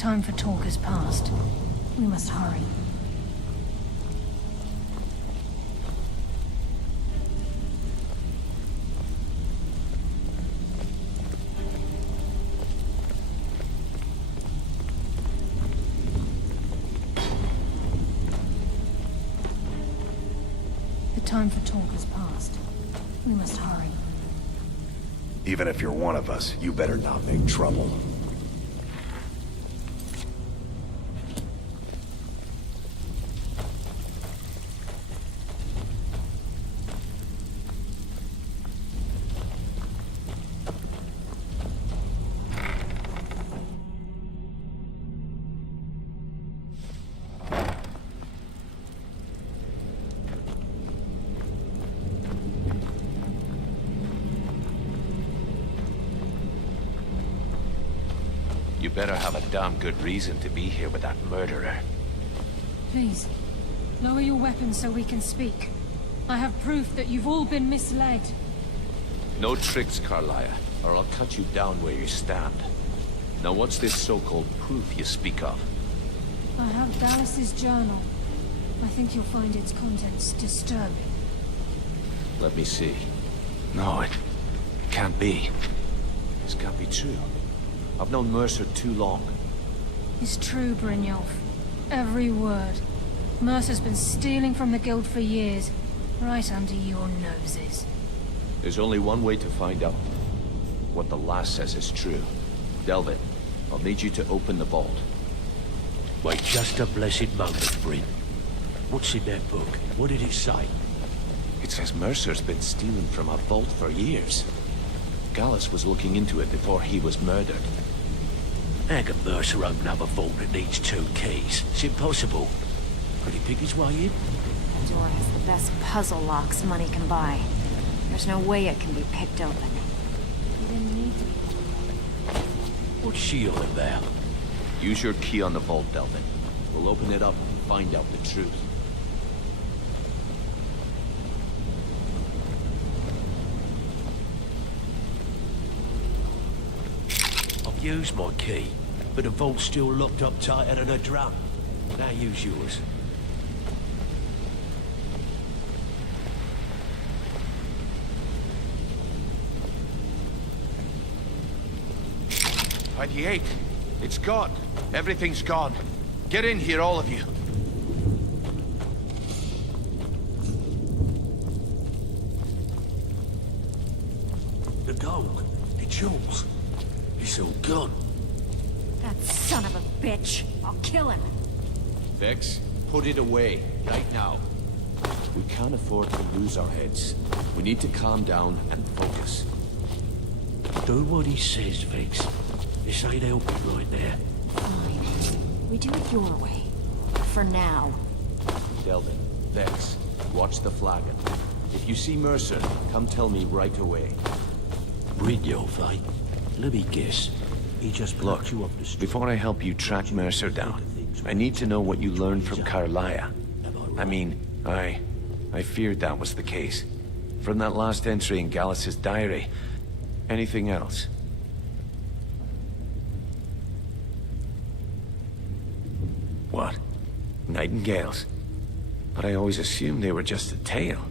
time for talk has passed. We must hurry. The time for talk has passed. We must hurry. Even if you're one of us, you better not make trouble. You better have a damn good reason to be here with that murderer. Please, lower your weapons so we can speak. I have proof that you've all been misled. No tricks, Carlia, or I'll cut you down where you stand. Now what's this so-called proof you speak of? I have Dallas's journal. I think you'll find its contents disturbing. Let me see. No, it can't be. This can't be true. I've known Mercer too long. It's true, Brynjolf. Every word. Mercer's been stealing from the Guild for years, right under your noses. There's only one way to find out what the lass says is true. Delvin, I'll need you to open the vault. Wait just a blessed moment, Bryn. What's in that book? What did it say? It says Mercer's been stealing from a vault for years. Gallus was looking into it before he was murdered. How can Mercer open up a vault that needs 2 keys? It's impossible. Could he pick his way in? The door has the best puzzle locks money can buy. There's no way it can be picked open. You didn't need to. What's she all about? Use your key on the vault, Delvin. We'll open it up and find out the truth. I've used my key, but the vault's still locked up tighter than a drum. Now use yours. By the 8th, it's gone. Everything's gone. Get in here, all of you. The gold, the jewels, it's all gone. That son of a bitch! I'll kill him! Vex, put it away, right now. We can't afford to lose our heads. We need to calm down and focus. Do what he says, Vex. This ain't helping right now. Fine. We do it your way. For now. Delvin, Vex, watch the flagon. If you see Mercer, come tell me right away. Brynjolf, eh? Let me guess. He just Look, blocked you up the street. before I help you track Mercer down, I need to know what you learned from Carlia. I mean, I feared that was the case. From that last entry in Gallus's diary. Anything else? What? Nightingales? But I always assumed they were just a tale.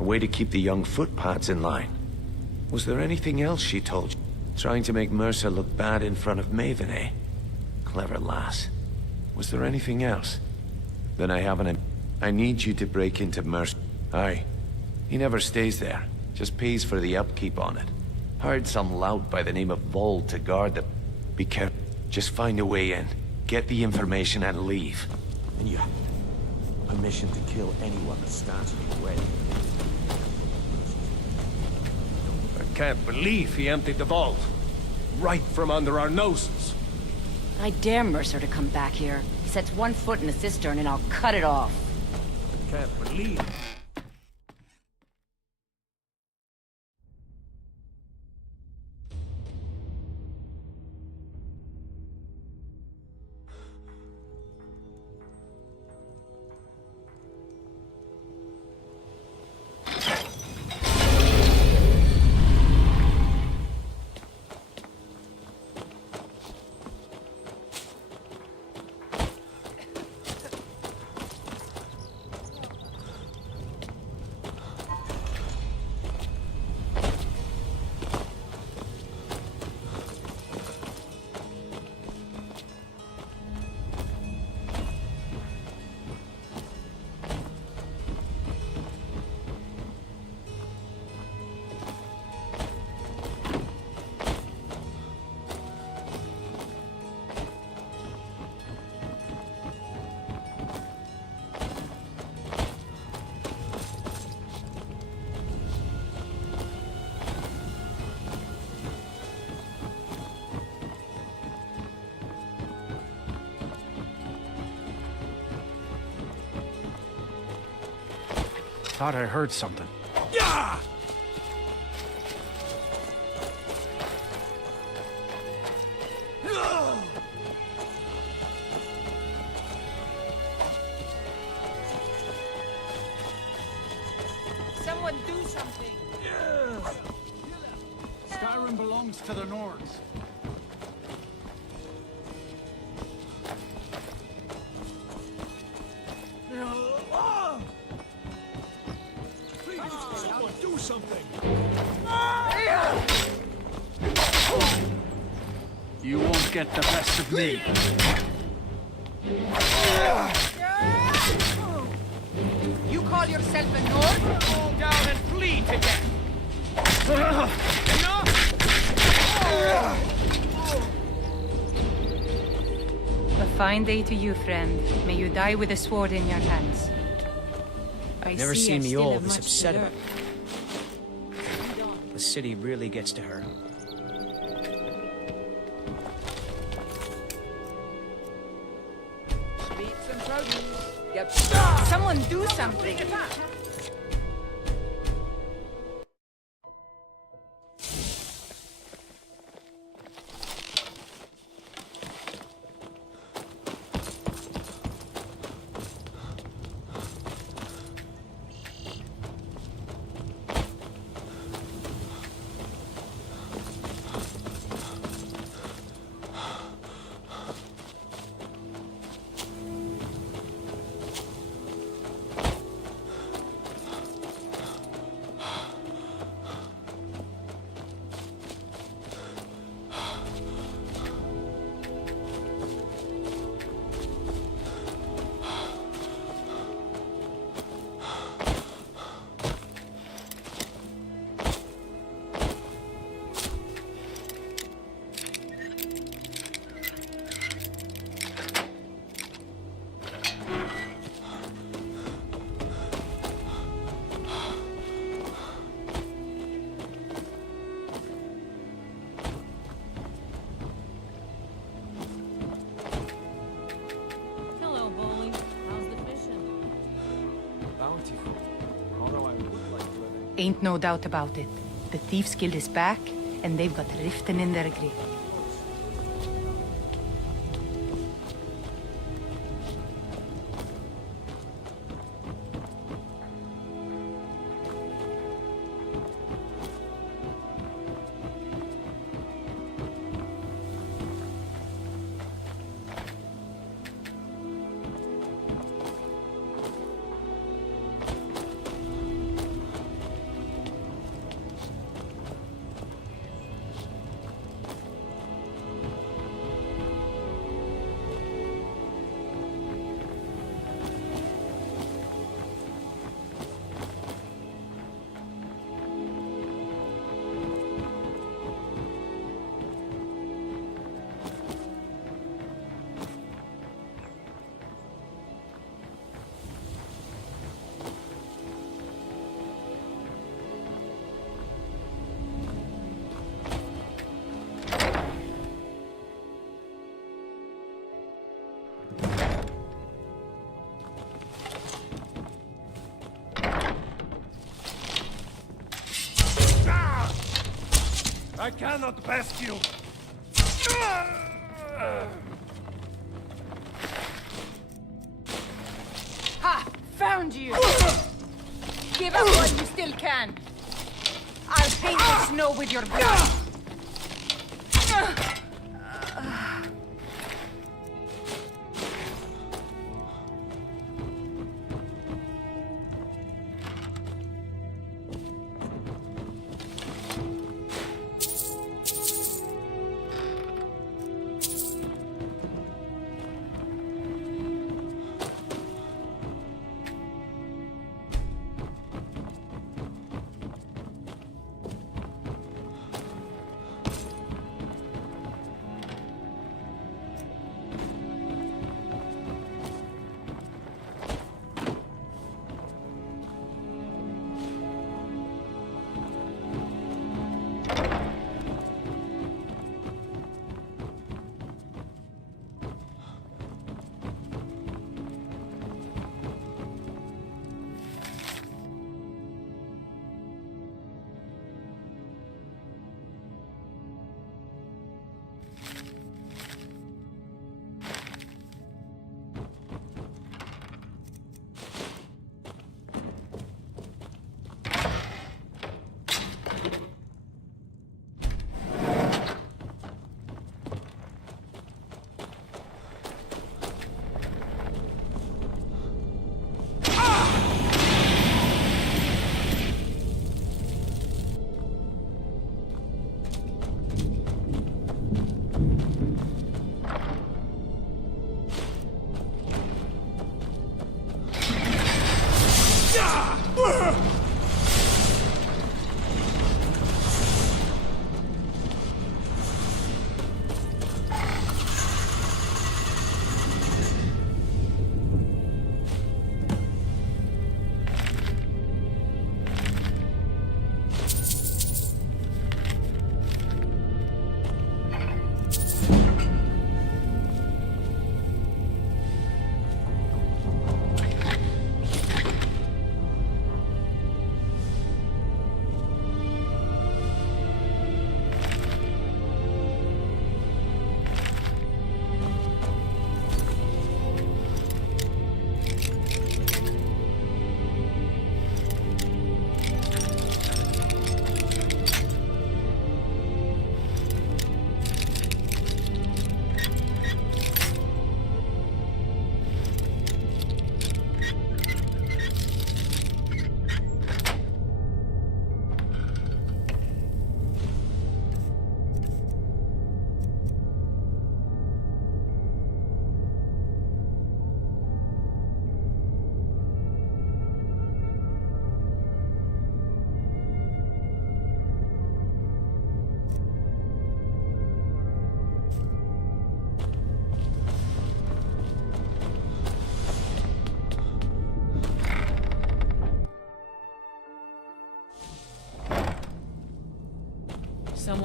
A way to keep the young footpads in line. Was there anything else she told you? Trying to make Mercer look bad in front of Maven, eh? Clever lass. Was there anything else? Then I haven't... I need you to break into Mercer. Aye. He never stays there. Just pays for the upkeep on it. Hired some lout by the name of Vol to guard the... Be careful. Just find a way in. Get the information and leave. And you have permission to kill anyone that stands in your way. I can't believe he emptied the vault. Right from under our noses. I dare Mercer to come back here. He sets one foot in the cistern and I'll cut it off. I can't believe... Thought I heard something. Yeah! Someone do something! Skyrim belongs to the Nords. Someone do something! You won't get the best of me. You call yourself a Nord? Fall down and flee to death! A fine day to you, friend. May you die with a sword in your hands. Never seen me all this upset about it. The city really gets to her. Sweets and produce. Yep. Someone do something! Hello, Bowling. How's the fishing? Bountiful. Although I would like living. Ain't no doubt about it. The Thieves Guild is back, and they've got Riften in their grip. I cannot best you! Ha! Found you! Give up while you still can! I'll paint the snow with your blood!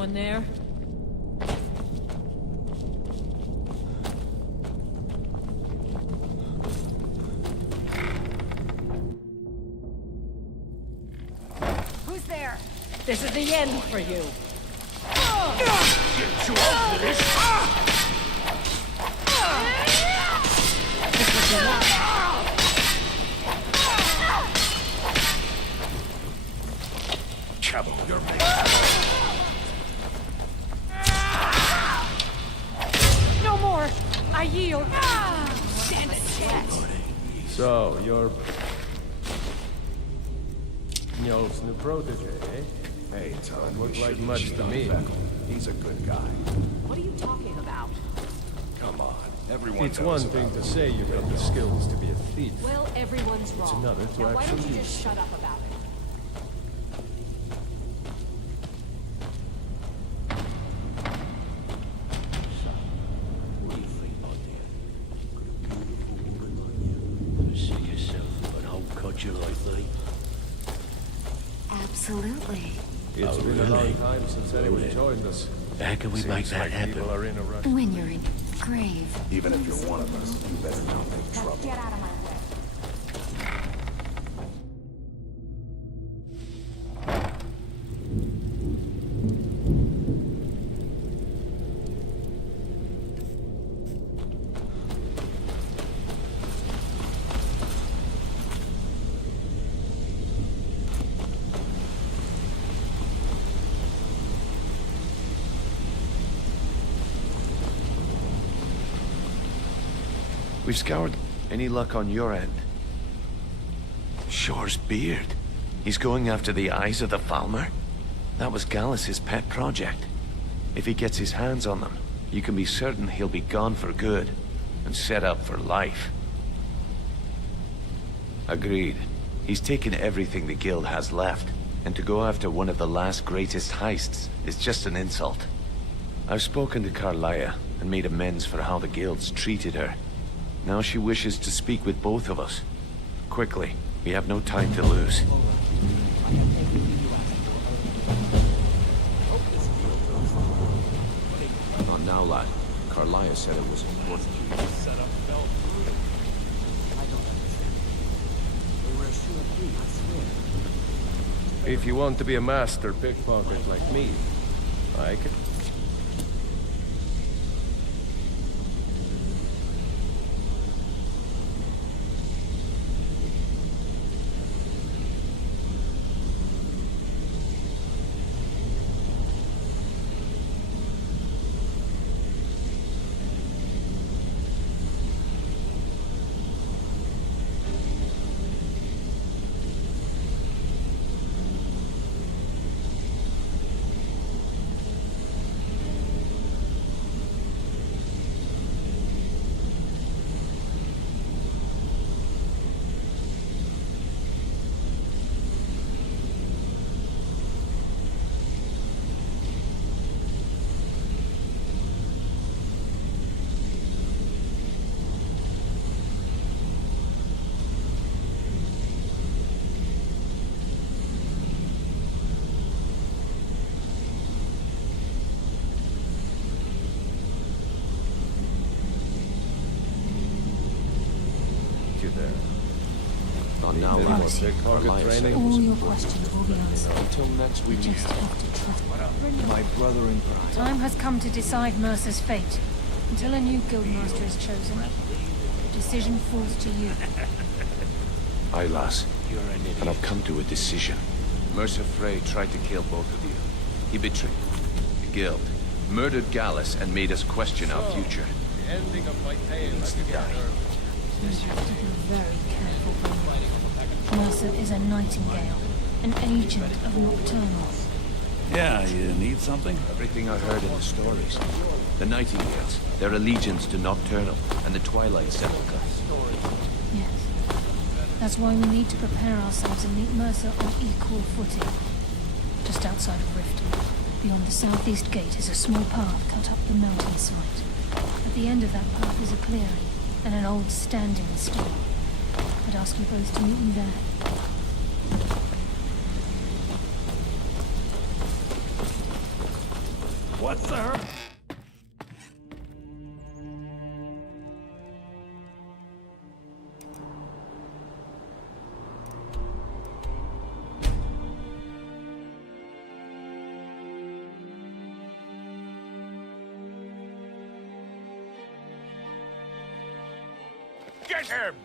anyone there? Who's there? This is the end for you. Get you off this! This was your last. Trouble, you're No more! I yield! Stand it. So, you're... Njol's new protege, eh? Hey, Todd, Look we like shouldn't much cheat to on me. Beckle. He's a good guy. What are you talking about? Come on, everyone It's knows one thing about to him. say you've got the skills to be a thief. Well, everyone's wrong. another to now, why don't actually you just shut up about it? What do you think, my dear? Got a beautiful woman like you. You see yourself an old codger like me? Absolutely. It's been a long time since anyone joined us. How can we make Seems that like happen? people are in a rush. When you're in grave. Even if you're one of us, you better not make trouble. Get out of my way. We've scoured. Any luck on your end? Shore's beard. He's going after the eyes of the Falmer? That was Gallus's pet project. If he gets his hands on them, you can be certain he'll be gone for good and set up for life. Agreed. He's taken everything the guild has left, and to go after one of the last greatest heists is just an insult. I've spoken to Carlia and made amends for how the guild's treated her. Now she wishes to speak with both of us. Quickly, we have no time to lose. Not now, lad. Carlia said it was important to you. I don't understand. They were a sure thief, I swear. If you want to be a master pickpocket like me, I can... Not now, lad. Promise you, Carlia said it all was your important. questions will be answered. Until next we You meet. just have to trust me. My brother in Christ. Time has come to decide Mercer's fate. Until a new guildmaster is chosen, the decision falls to you. Aye, lass. You're an idiot. And I've come to a decision. Mercer Frey tried to kill both of you. He betrayed the guild, murdered Gallus, and made us question our future. The ending of my tale Needs to I began die. early. You have to be very careful, Brynjolf. Mercer is a nightingale, an agent of Nocturnal. Yeah, you need something? Everything I heard in the stories. The Nightingales, their allegiance to Nocturnal, and the Twilight Sepulchre. Yes. That's why we need to prepare ourselves and meet Mercer on equal footing. Just outside of Riften, beyond the southeast gate, is a small path cut up the mountainside. At the end of that path is a clearing and an old standing stone. I'd ask you both to meet me there. What, sir? Get him!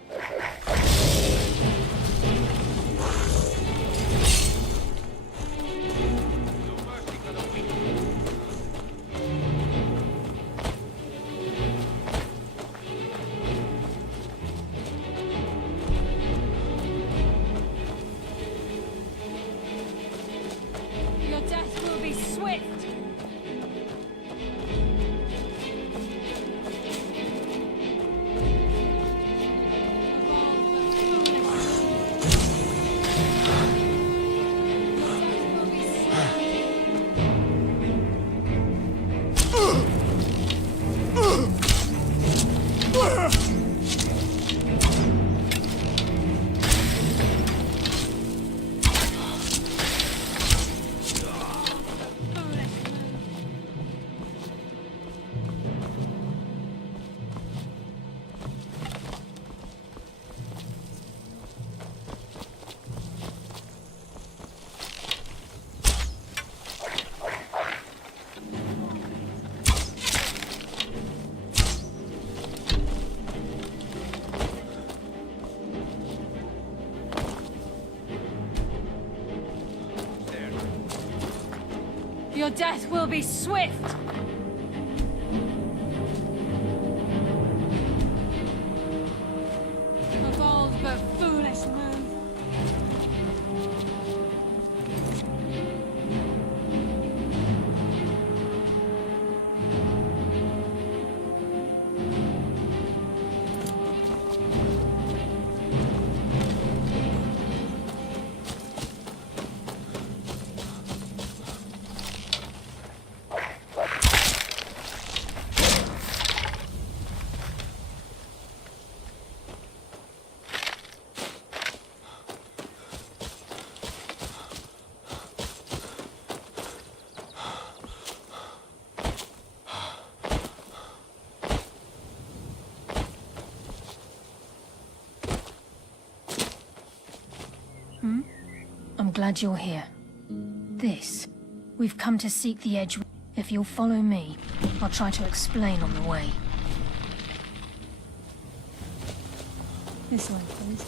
Your death will be swift. Your death will be swift. A bold but foolish move. I'm glad you're here. We've come to seek the edge. If you'll follow me, I'll try to explain on the way. This way, please.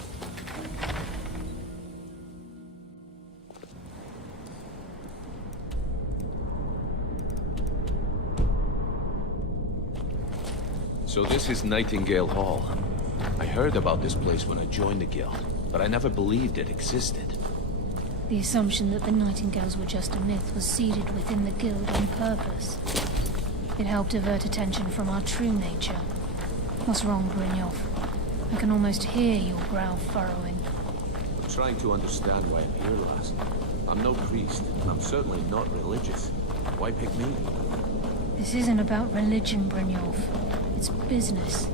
So this is Nightingale Hall. I heard about this place when I joined the guild, but I never believed it existed. The assumption that the Nightingales were just a myth was seeded within the guild on purpose. It helped divert attention from our true nature. What's wrong, Brynjolf? I can almost hear your brow furrowing. I'm trying to understand why I'm here, lass. I'm no priest, and I'm certainly not religious. Why pick me? This isn't about religion, Brynjolf. It's business.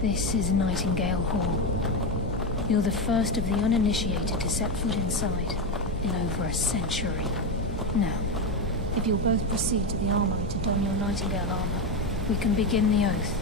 This is Nightingale Hall. You're the first of the uninitiated to set foot inside in over a century. Now, if you'll both proceed to the armory to don your Nightingale armor, we can begin the oath.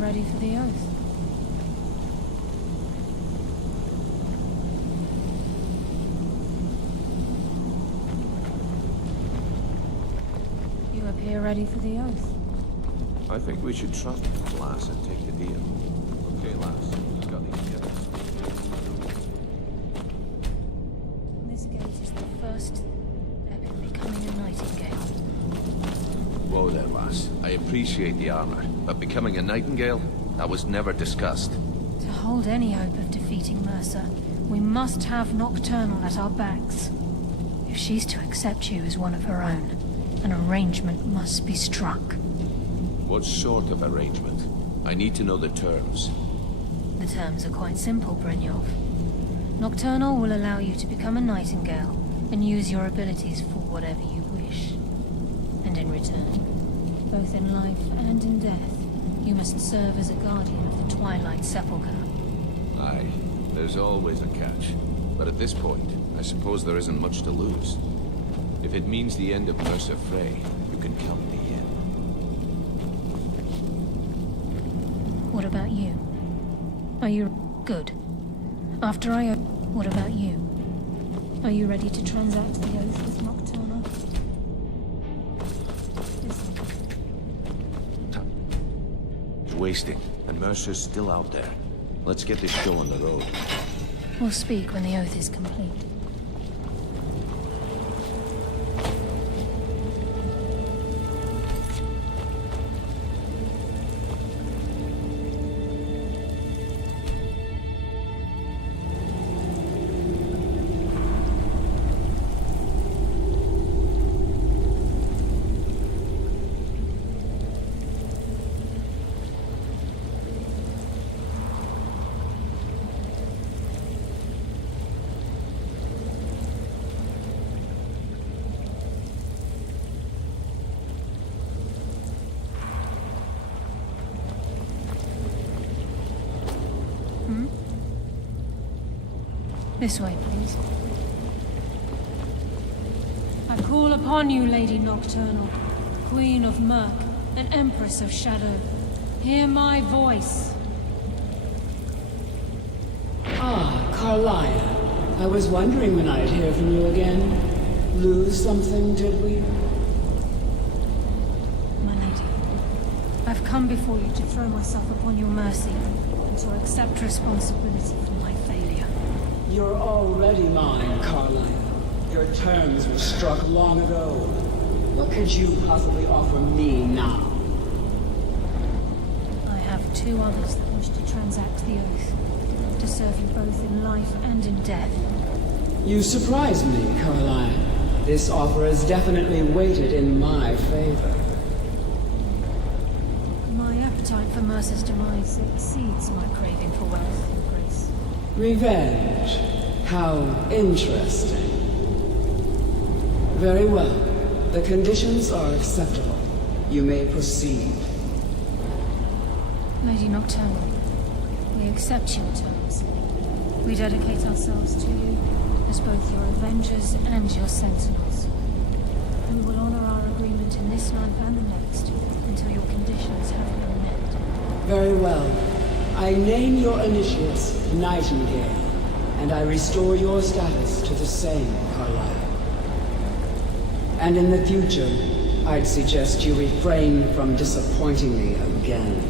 Ready for the oath? appear ready for the oath. I think we should trust the lass and take the deal. Okay, lass. Just got these together. This gate is the first step in becoming a nightingale. Whoa there, lass. I appreciate the armor, but becoming a nightingale? That was never discussed. To hold any hope of defeating Mercer, we must have Nocturnal at our backs. If she's to accept you as one of her own, an arrangement must be struck. What sort of arrangement? I need to know the terms. The terms are quite simple, Brynjolf. Nocturnal will allow you to become a nightingale and use your abilities for whatever you wish. And in return, both in life and in death, you must serve as a guardian of the Twilight Sepulchre. Aye, there's always a catch. But at this point, I suppose there isn't much to lose. If it means the end of Mercer Frey, you can count me in. What about you? Are you good? After I... What about you? Are you ready to transact the oath with Nocturnal? Listen. It's wasting, and Mercer's still out there. Let's get this show on the road. We'll speak when the oath is complete. This way, please. I call upon you, Lady Nocturnal, Queen of Murk and Empress of Shadow. Hear my voice. Ah, Carlia. I was wondering when I'd hear from you again. Lose something, did we? My lady, I've come before you to throw myself upon your mercy and to accept responsibility for my failure. You're already mine, Carlia. Your terms were struck long ago. What could you possibly offer me now? I have two others that wish to transact the oath, to serve you both in life and in death. You surprise me, Carlia. This offer is definitely weighted in my favor. My appetite for Mercer's demise exceeds my craving for wealth and grace. Revenge. How interesting. Very well. The conditions are acceptable. You may proceed. Lady Nocturnal, we accept your terms. We dedicate ourselves to you as both your avengers and your sentinels. We will honor our agreement in this life and the next until your conditions have been met. Very well. I name your initiates Nightingale, and I restore your status to the same, Carlisle. And in the future, I'd suggest you refrain from disappointing me again.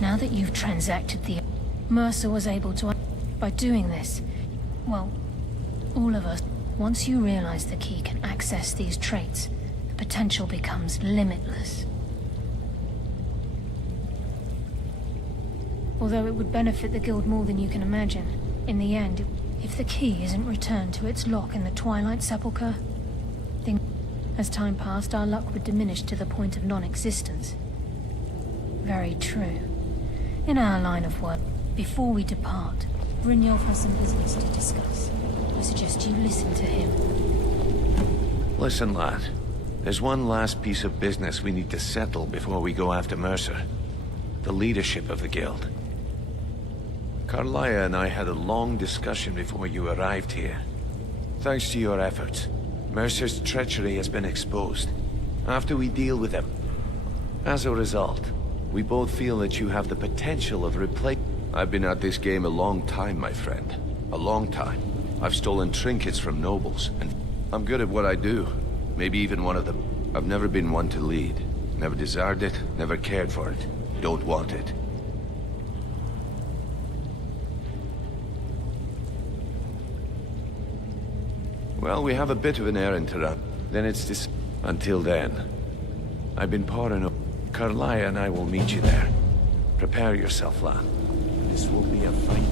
Now that you've transacted the... Mercer was able to... By doing this, well, all of us, once you realize the key can access these traits, the potential becomes limitless. Although it would benefit the guild more than you can imagine, in the end, if the key isn't returned to its lock in the Twilight Sepulchre, then as time passed, our luck would diminish to the point of non-existence. Very true. In our line of work, before we depart, Brynjolf has some business to discuss. I suggest you listen to him. Listen, lad. There's one last piece of business we need to settle before we go after Mercer. The leadership of the guild. Carlia and I had a long discussion before you arrived here. Thanks to your efforts, Mercer's treachery has been exposed. After we deal with him. As a result, We both feel that you have the potential of I've been at this game a long time, my friend. A long time. I've stolen trinkets from nobles, and I'm good at what I do. Maybe even one of them. I've never been one to lead. Never desired it, never cared for it. Don't want it. Well, we have a bit of an errand to run. Then it's this... Until then, I've been pouring up. Karlaya and I will meet you there. Prepare yourself, lad. This will be a fight.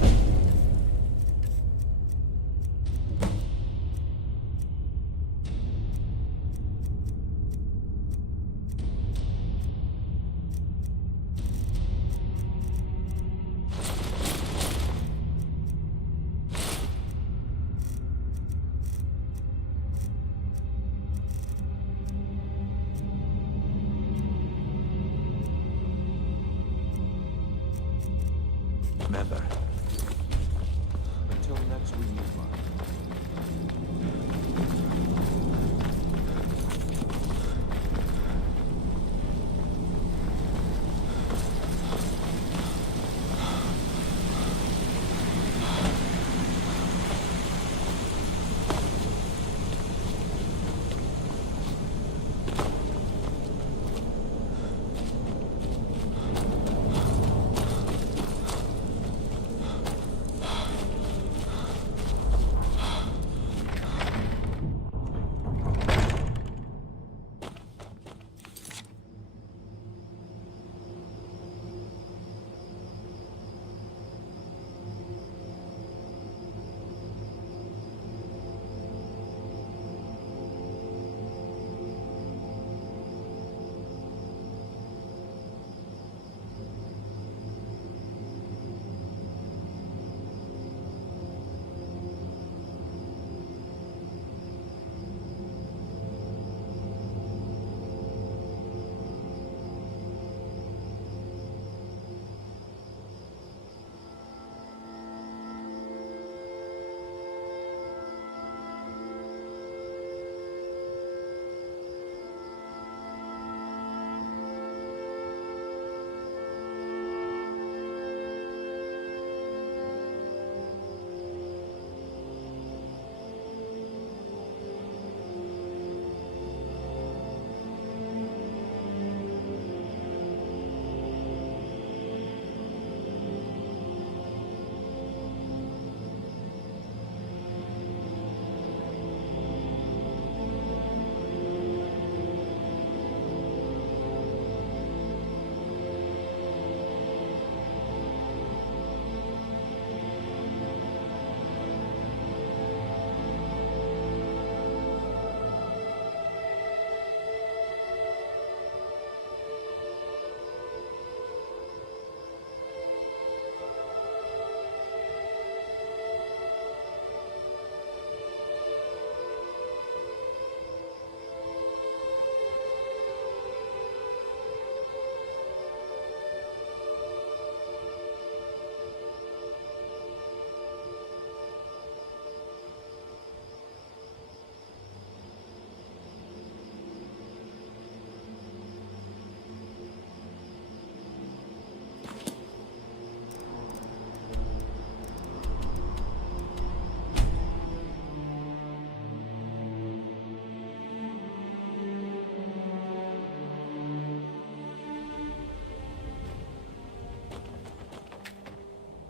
Remember, until next we move on.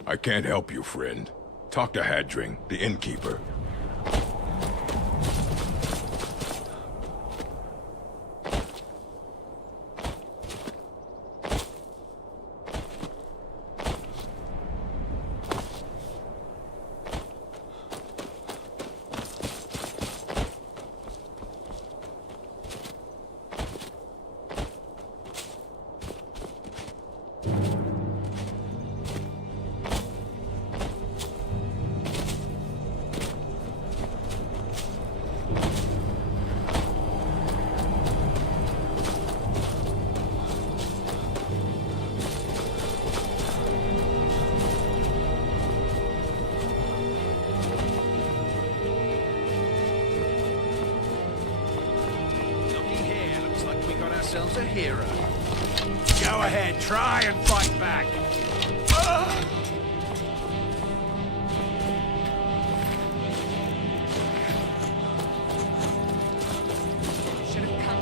I can't help you, friend. Talk to Hadring, the innkeeper. Ourselves a hero. Go ahead, try and fight back. Should have come.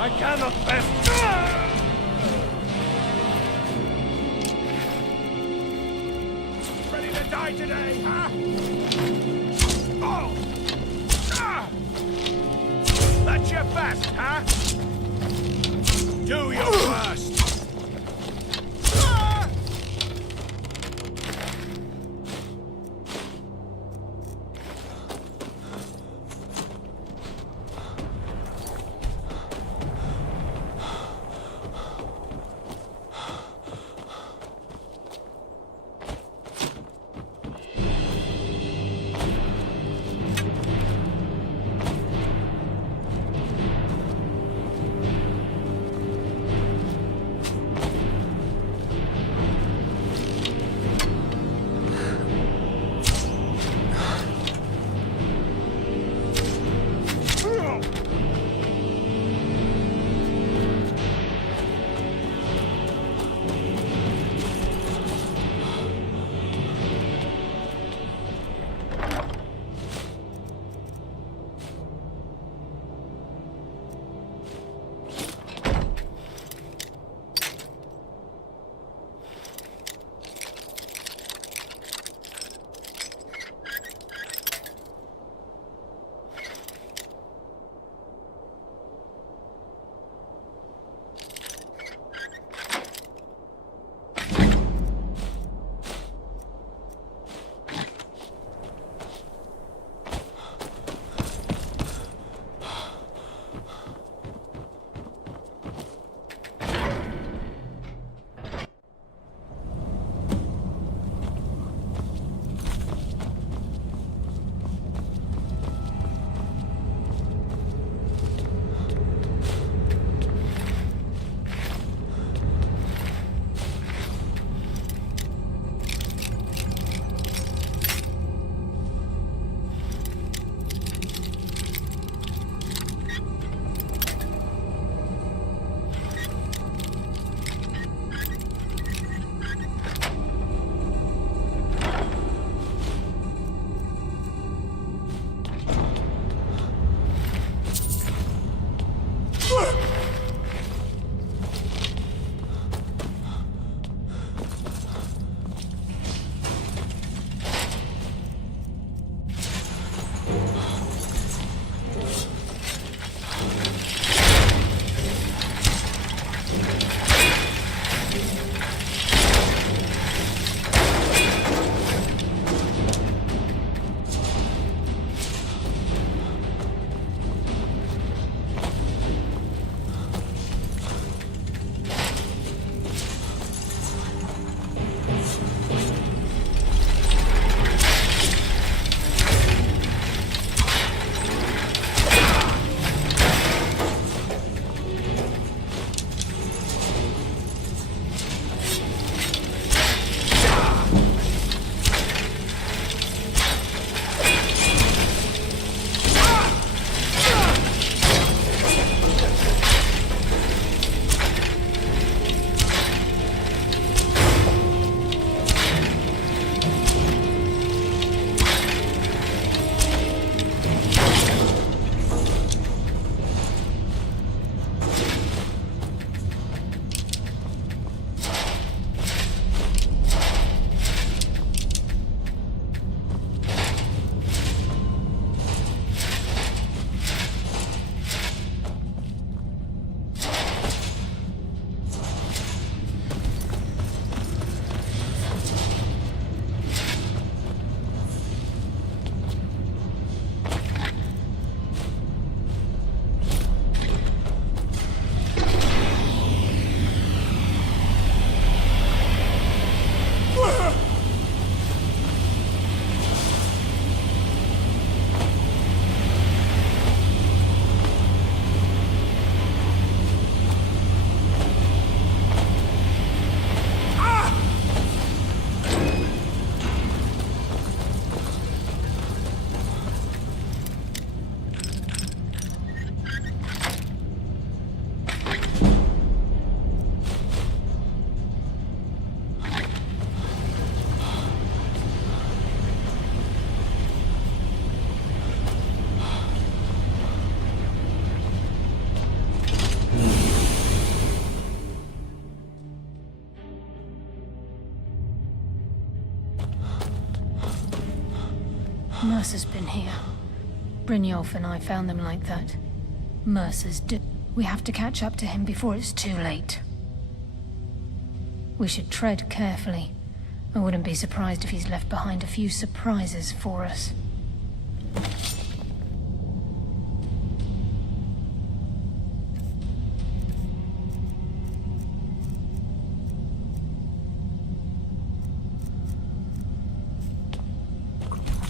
I cannot best. Ready to die today, huh? Oh! Ah! That's your best, huh? Do your worst. Ah! Mercer's been here. Brynjolf and I found them like that. Mercer's We have to catch up to him before it's too late. We should tread carefully. I wouldn't be surprised if he's left behind a few surprises for us.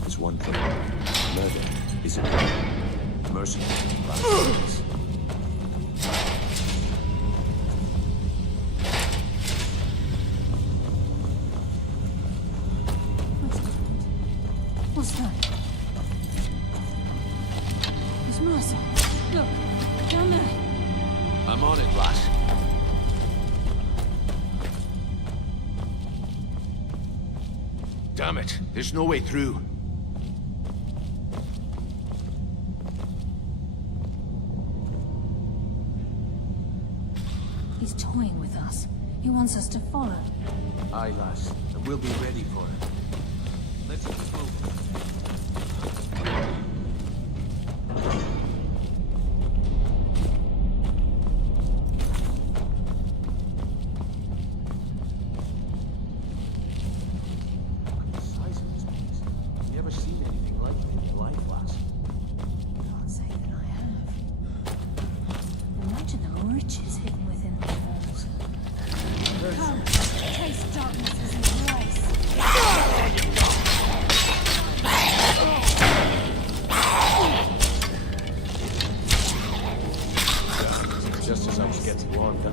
There's one thing. Murder isn't mercenary. What's that? It's Mercer. Look, down there. I'm on it, lass. Damn it, there's no way through. He's toying with us. He wants us to follow. Aye, lass, and we'll be ready for it. Let's keep moving. The size of this place. I've never seen anything like it in my life, lass. Can't say that I have. Imagine the riches hidden within the walls. Come, taste darkness as embrace. Just as I was getting warmed up.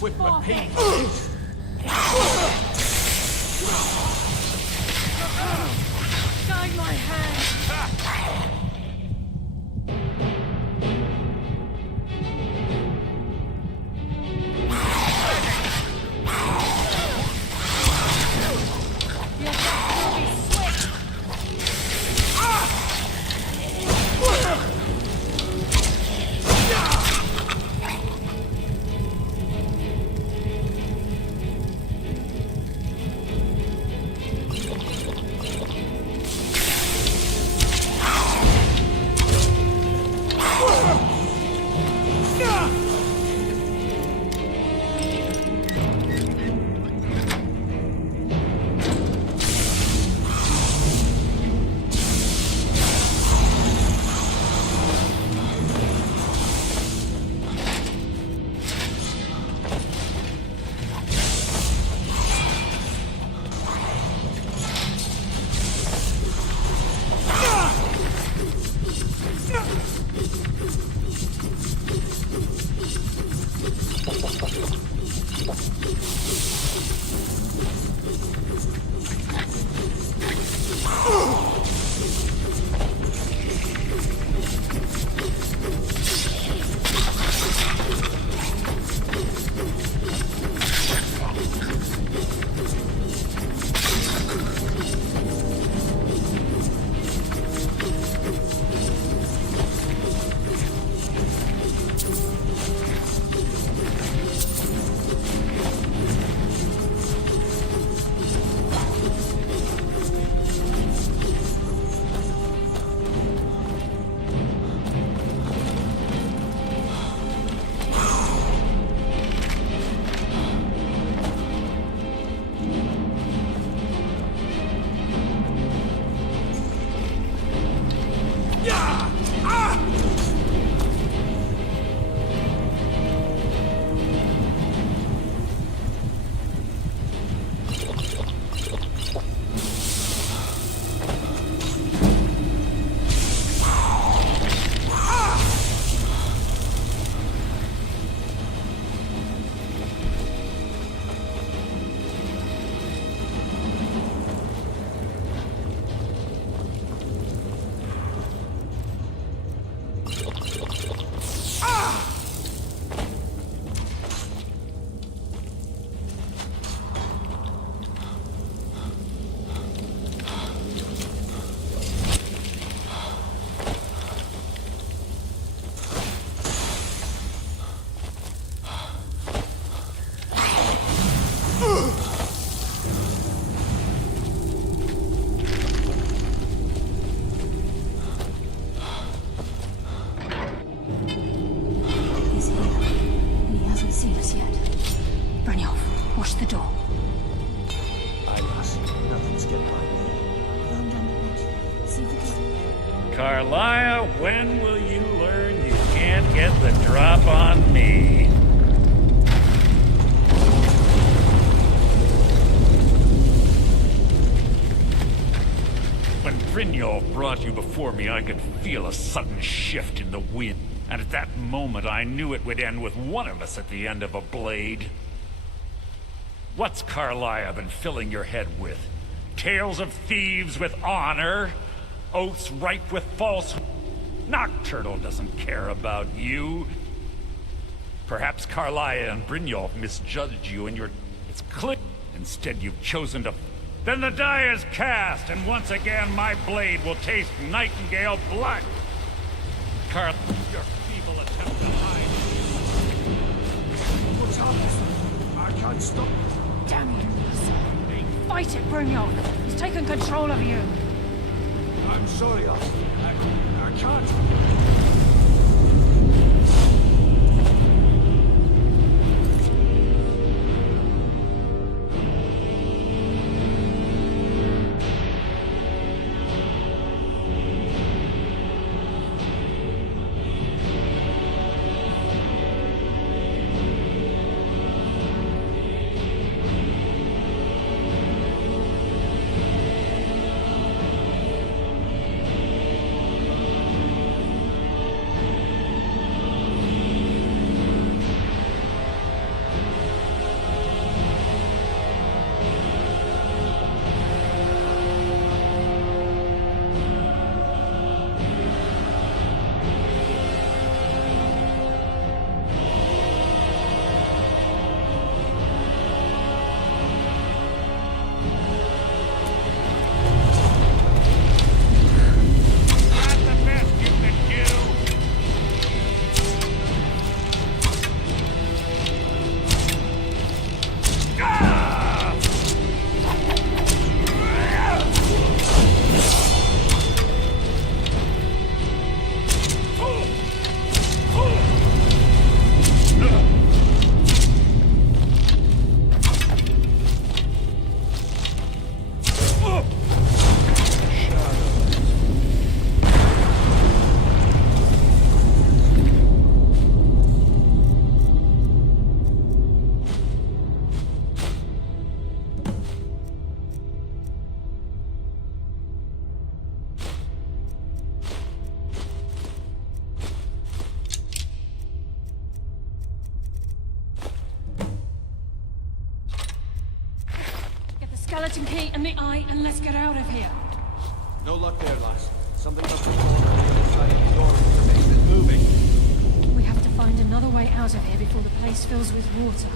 Just walk it. Guide my hand. Carlisle, when will you learn you can't get the drop on me? When Brynjolf brought you before me, I could feel a sudden shift in the wind. And at that moment, I knew it would end with one of us at the end of a blade. What's Carlisle been filling your head with? Tales of thieves with honor? Oaths ripe with falsehood? Nocturnal doesn't care about you. Perhaps Carlisle and Brynjolf misjudged you and your... It's clear. Instead, you've chosen to... Then the die is cast, and once again my blade will taste Nightingale blood. Carl, your feeble attempt to hide. What's happening? I can't stop. Damn you. Fight it, Brynjolf. He's taken control of you. I'm sorry, I can't. skeleton key and the eye, and let's get out of here. No luck there, lass. Something must have fallen on the other side of the door which makes it moving. We have to find another way out of here before the place fills with water.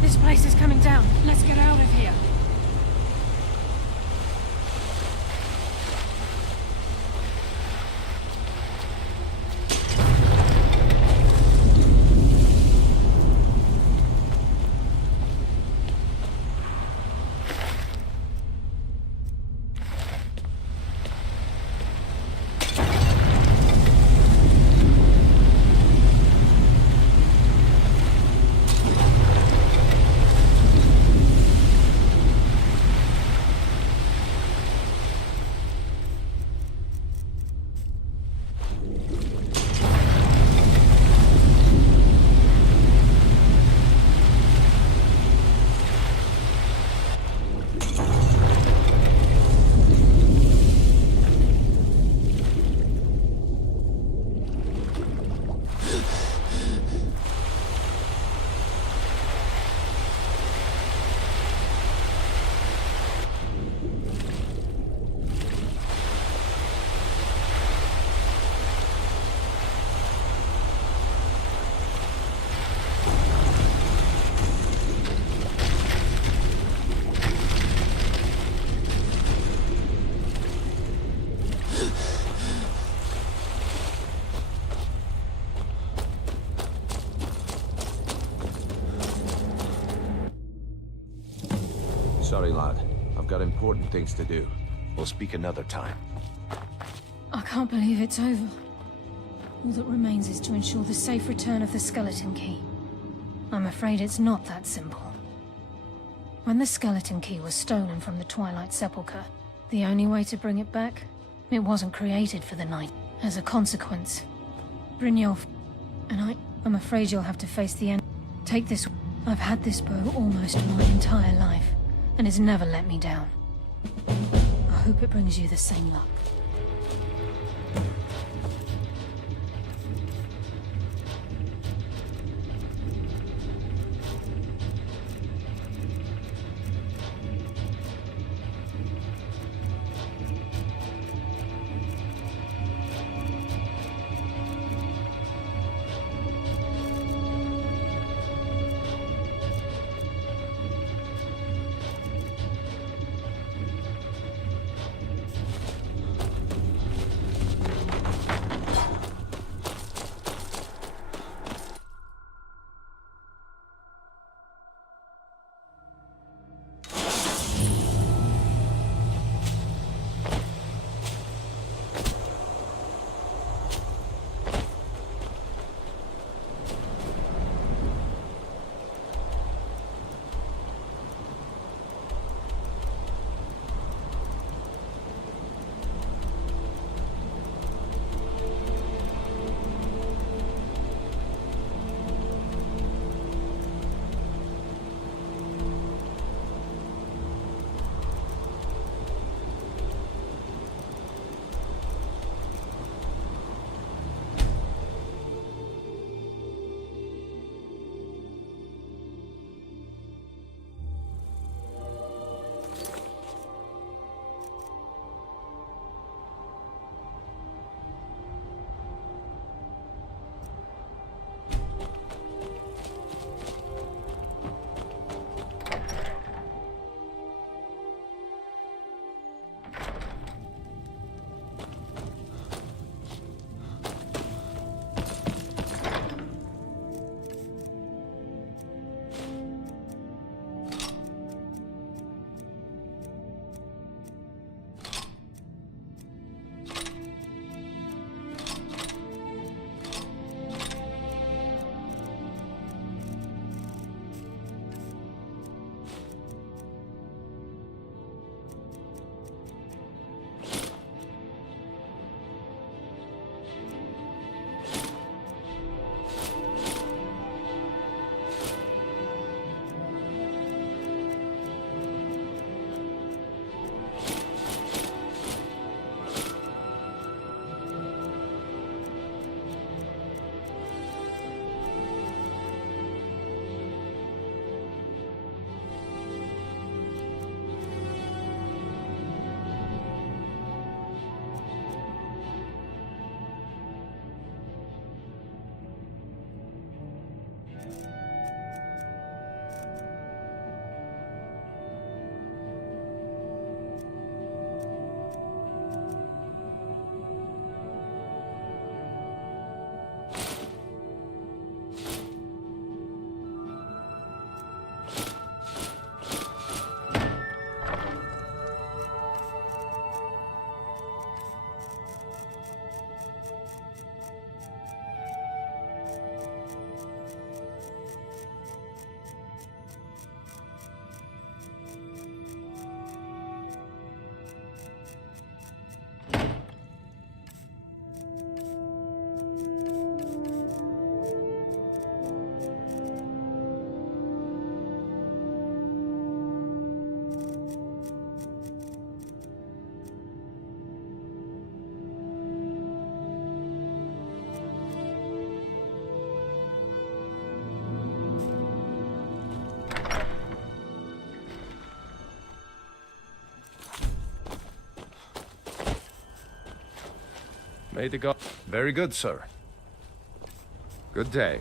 This place is coming down. Let's get out of here. Sorry, lad. I've got important things to do. We'll speak another time. I can't believe it's over. All that remains is to ensure the safe return of the skeleton key. I'm afraid it's not that simple. When the skeleton key was stolen from the Twilight Sepulchre, the only way to bring it back, it wasn't created for the night. As a consequence, Brynjolf and I'm afraid you'll have to face the end. Take this. I've had this bow almost my entire life, and it's never let me down. I hope it brings you the same luck. May the god... Very good, sir. Good day.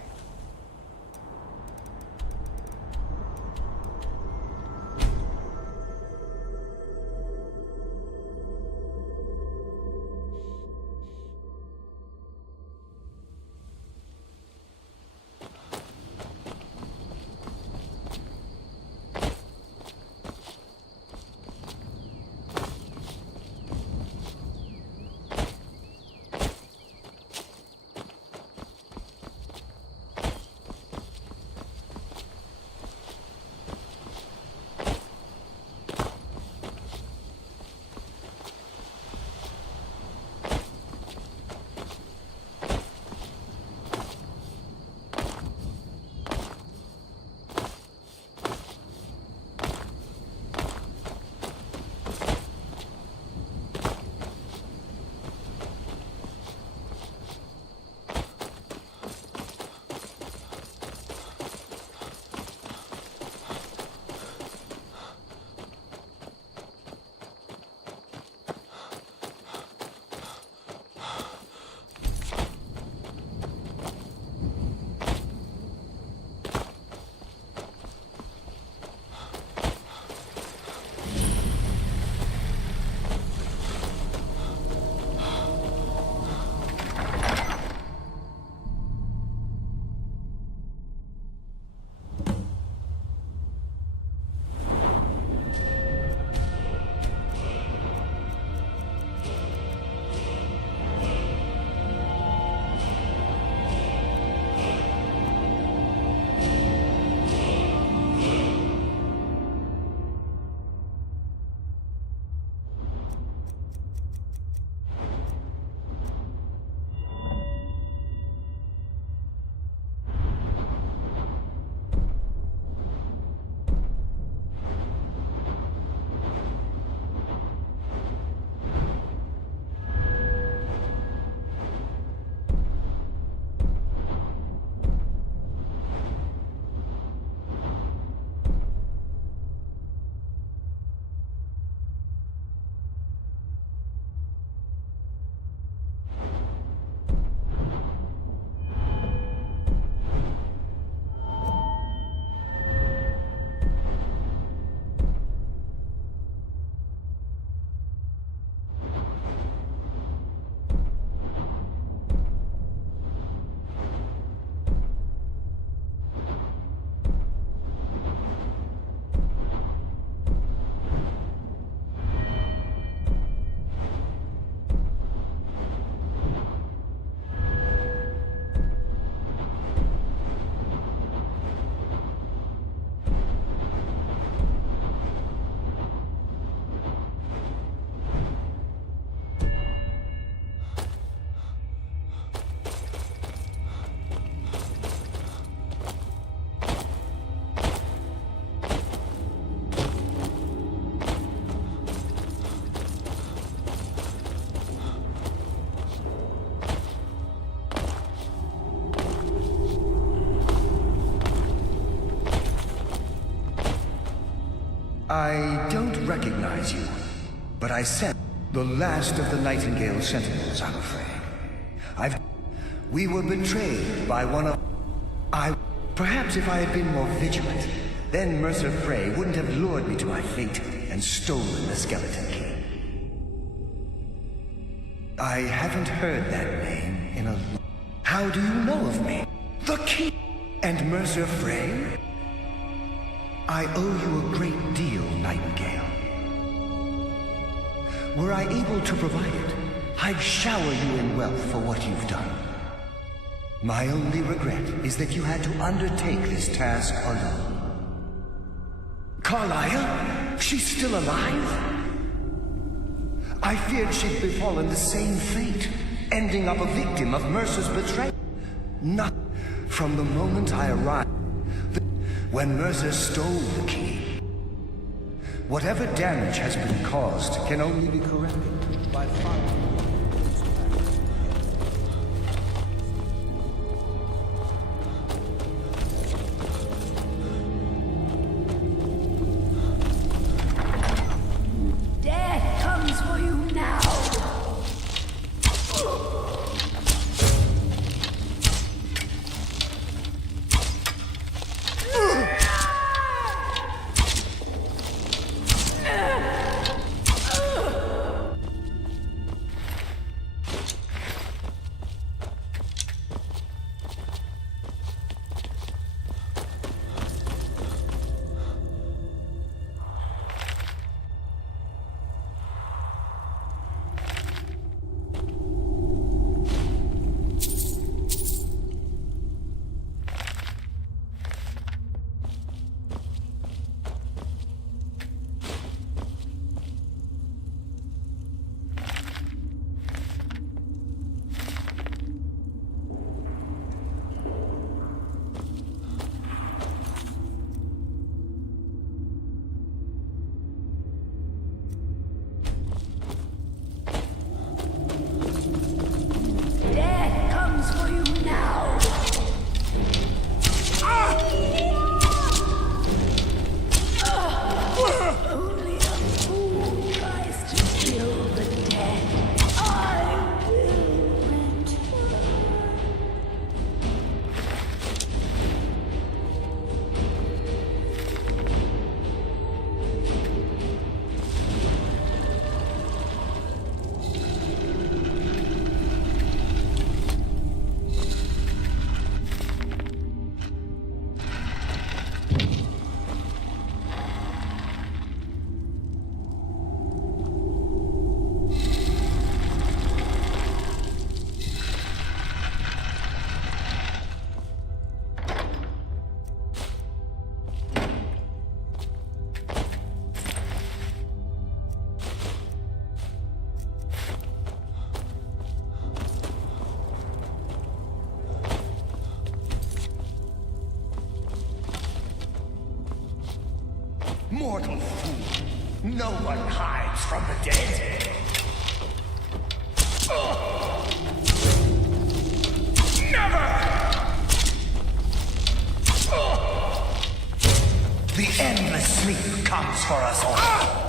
I don't recognize you, but I sense the last of the Nightingale Sentinels, I'm afraid. We were betrayed by one of... Perhaps if I had been more vigilant, then Mercer Frey wouldn't have lured me to my fate and stolen the skeleton key. I haven't heard that name in a... How do you know of me? The key! And Mercer Frey? I owe you a great deal, Nightingale. Were I able to provide it, I'd shower you in wealth for what you've done. My only regret is that you had to undertake this task alone. Carlyle? She's still alive? I feared she'd befallen the same fate, ending up a victim of Mercer's betrayal. Not from the moment I arrived. When Mercer stole the key, whatever damage has been caused can only be corrected by fire. Death comes for you now! mortal fool. No one hides from the dead. Never! The endless sleep comes for us all.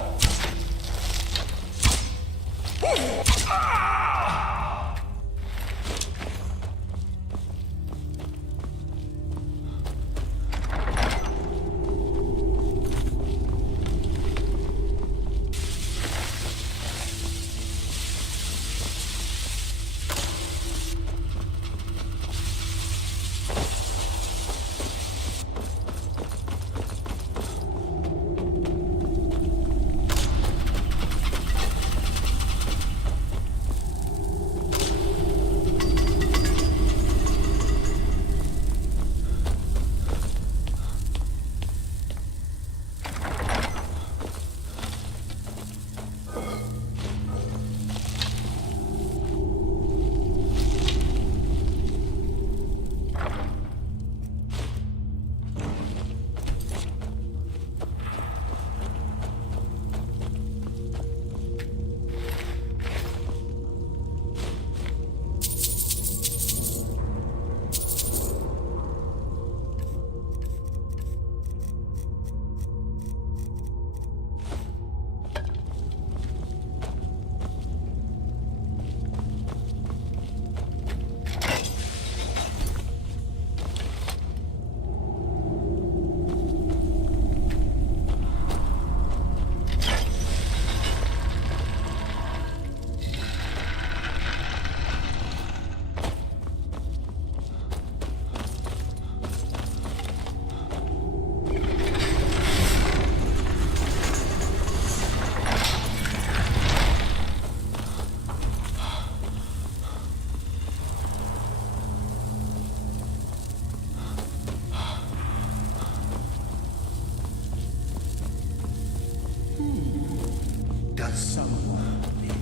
Does someone live?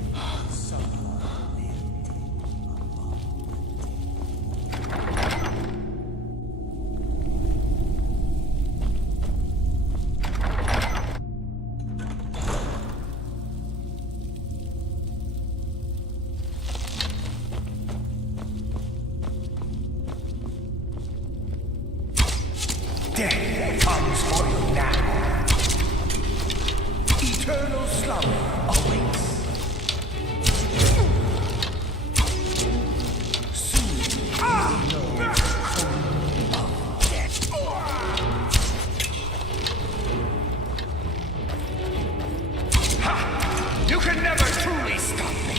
Someone Death comes for you now. Eternal slumber awaits. Soon you know the cold of death. Ha! You can never truly stop me.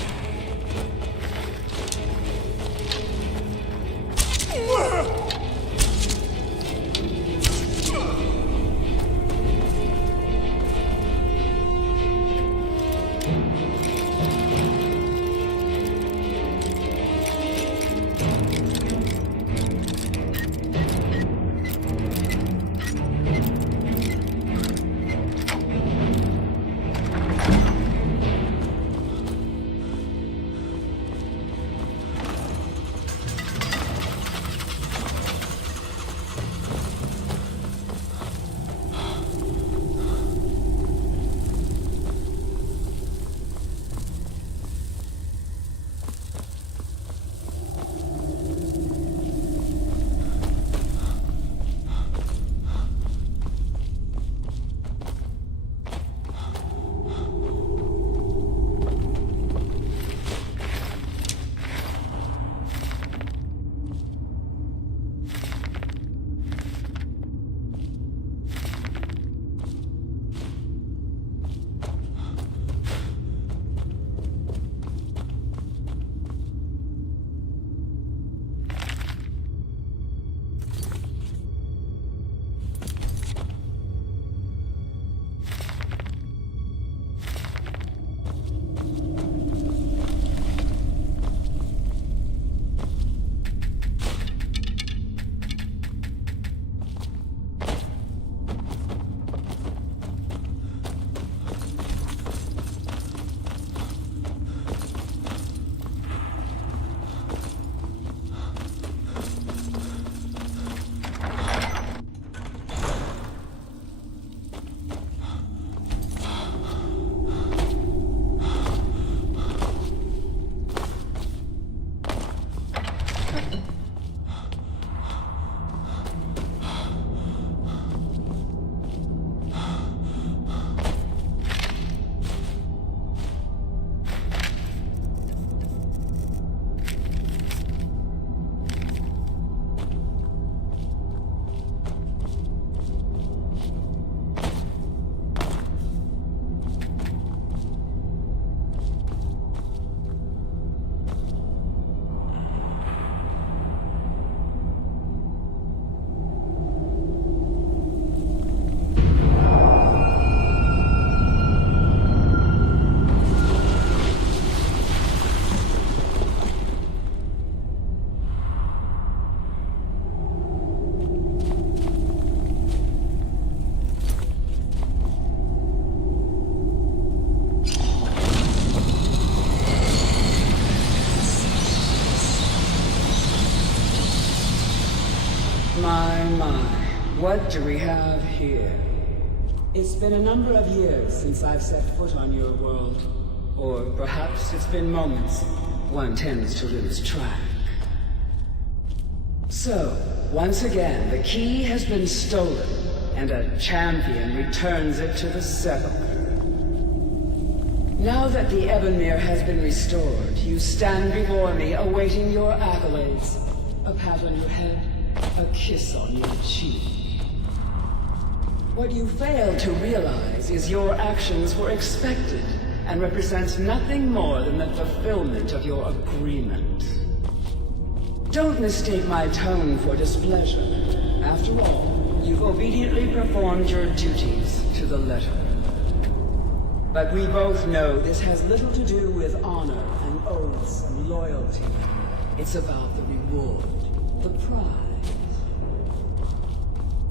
What do we have here? It's been a number of years since I've set foot on your world. Or perhaps it's been moments. One tends to lose track. So, once again, the key has been stolen, and a champion returns it to the Sepulchre. Now that the Ebonmere has been restored, you stand before me awaiting your accolades. A pat on your head, a kiss on your cheek. What you fail to realize is your actions were expected and represent nothing more than the fulfillment of your agreement. Don't mistake my tone for displeasure. After all, you've obediently performed your duties to the letter. But we both know this has little to do with honor and oaths and loyalty. It's about the reward, the prize.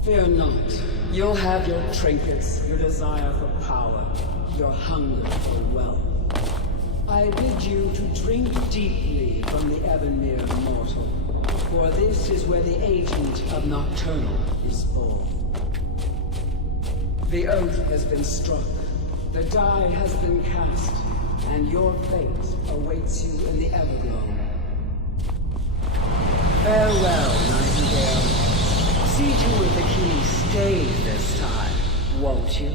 Fear not. You'll have your trinkets, your desire for power, your hunger for wealth. I bid you to drink deeply from the Ebonmere mortal, for this is where the agent of Nocturnal is born. The oath has been struck, the die has been cast, and your fate awaits you in the Everglow. Farewell, Nightingale. See to it the key stays this time, won't you?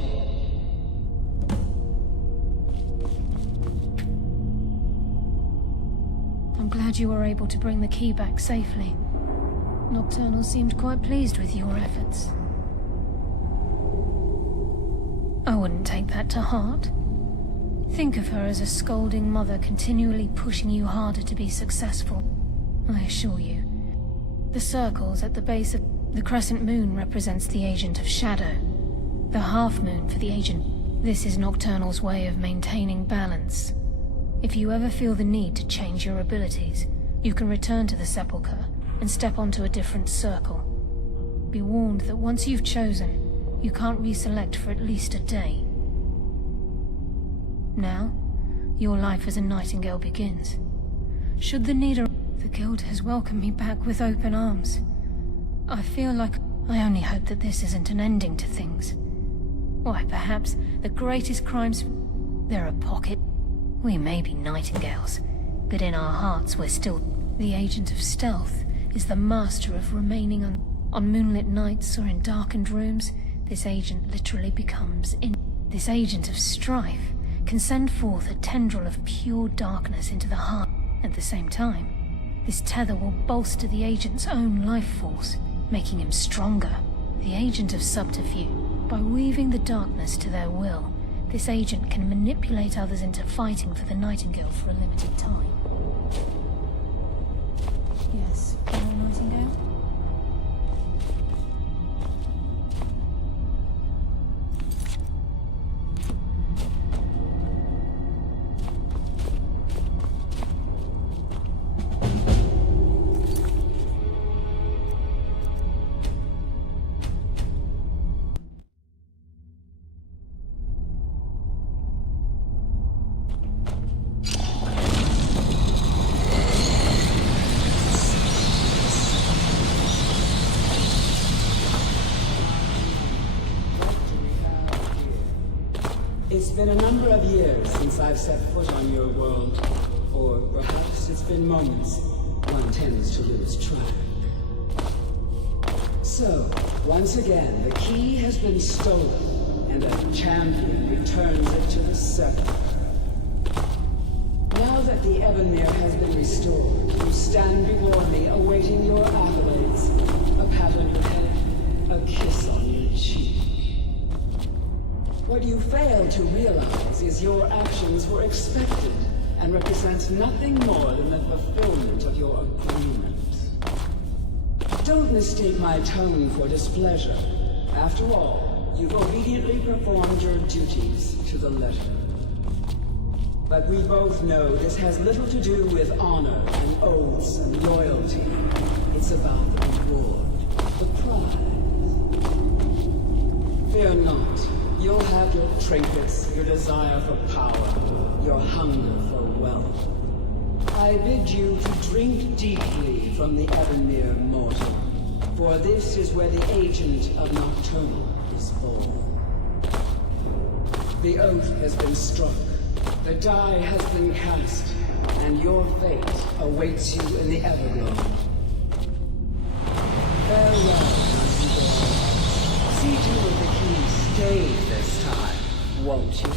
I'm glad you were able to bring the key back safely. Nocturnal seemed quite pleased with your efforts. I wouldn't take that to heart. Think of her as a scolding mother continually pushing you harder to be successful. I assure you. The circles at the base of the crescent moon represents the agent of shadow. The half moon for the agent. This is Nocturnal's way of maintaining balance. If you ever feel the need to change your abilities, you can return to the Sepulchre and step onto a different circle. Be warned that once you've chosen, you can't reselect for at least a day. Now, your life as a Nightingale begins. Should the need arise, the Guild has welcomed me back with open arms. I feel like I only hope that this isn't an ending to things. Why, perhaps the greatest crimes... They're a pocket. We may be Nightingales, but in our hearts we're still... The agent of stealth is the master of remaining on moonlit nights or in darkened rooms. This agent literally becomes This agent of strife can send forth a tendril of pure darkness into the heart. At the same time, this tether will bolster the agent's own life force, making him stronger. The agent of subterfuge. By weaving the darkness to their will, this agent can manipulate others into fighting for the Nightingale for a limited time. Yes, Colonel Nightingale? It's been a number of years since I've set foot on your world. Or perhaps it's been moments. One tends to lose track. So, once again, the key has been stolen, and a champion returns it to the Sepulchre. Now that the Ebonmere has been restored, you stand before me awaiting your accolades. A pat on your head, a kiss on your cheek. What you fail to realize is your actions were expected and represent nothing more than the fulfillment of your agreement. Don't mistake my tone for displeasure. After all, you've obediently performed your duties to the letter. But we both know this has little to do with honor and oaths and loyalty. It's about the reward, the prize. Fear not. You'll have your trinkets, your desire for power, your hunger for wealth. I bid you to drink deeply from the Ebonmere mortal, For this is where the agent of Nocturnal is born. The oath has been struck, the die has been cast, and your fate awaits you in the Everglow. Farewell, Nightingale. See to it the key stays this time, won't you?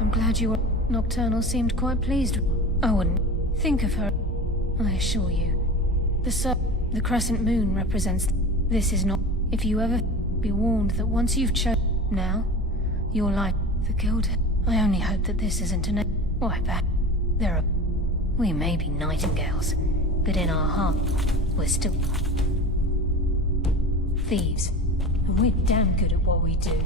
I'm glad you were... Nocturnal seemed quite pleased. I wouldn't think of her, I assure you. The crescent moon represents... This is not... If you ever be warned that once you've chosen... Now, your life... The guild... I only hope that this isn't an... Why, back... There are... We may be nightingales, but in our heart, we're still... thieves. And we're damn good at what we do.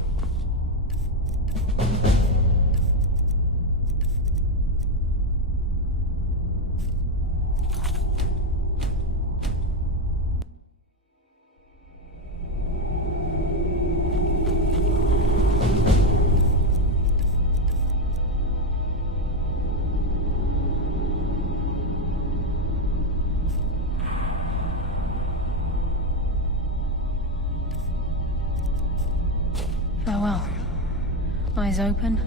Farewell. Eyes open,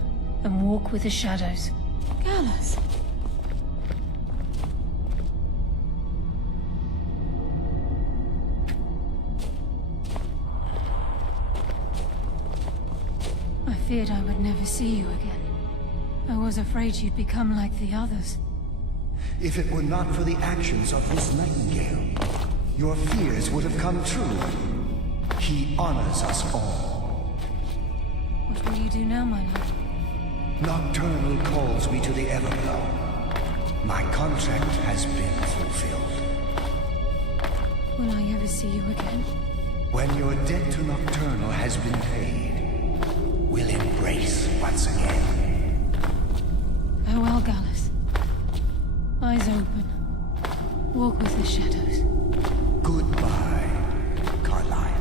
and walk with the shadows. Gallus! I feared I would never see you again. I was afraid you'd become like the others. If it were not for the actions of this Nightingale, your fears would have come true. He honors us all. What will you do now, my lord? Nocturnal calls me to the Everglow. My contract has been fulfilled. Will I ever see you again? When your debt to Nocturnal has been paid, we'll embrace once again. Farewell, Gallus. Eyes open. Walk with the shadows. Goodbye, Carlyle.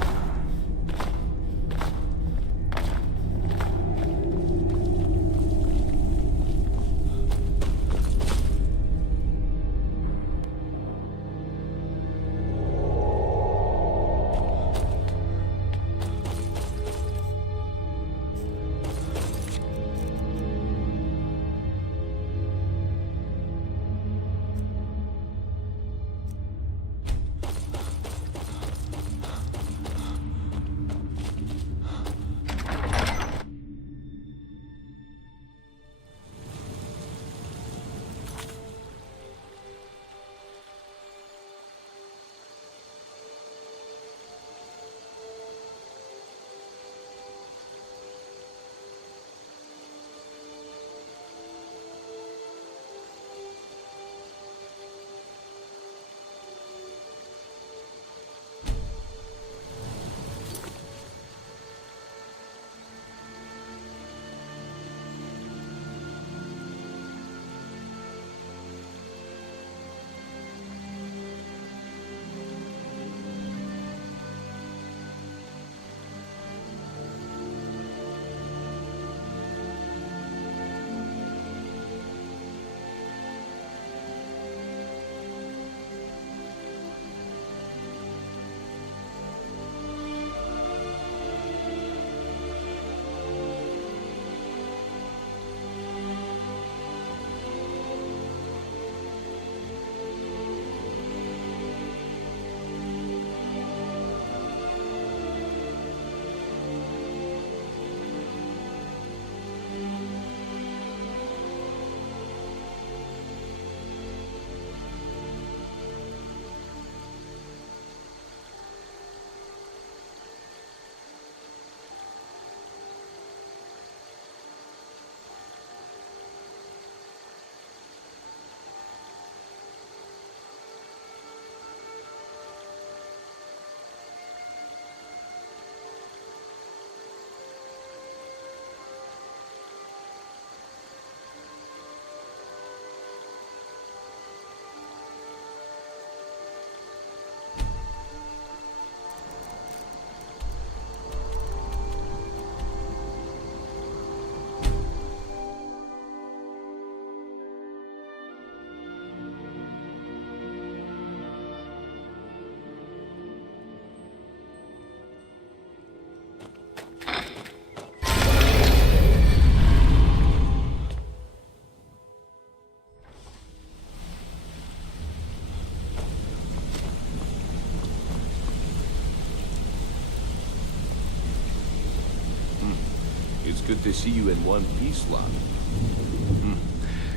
It's good to see you in one piece, lad.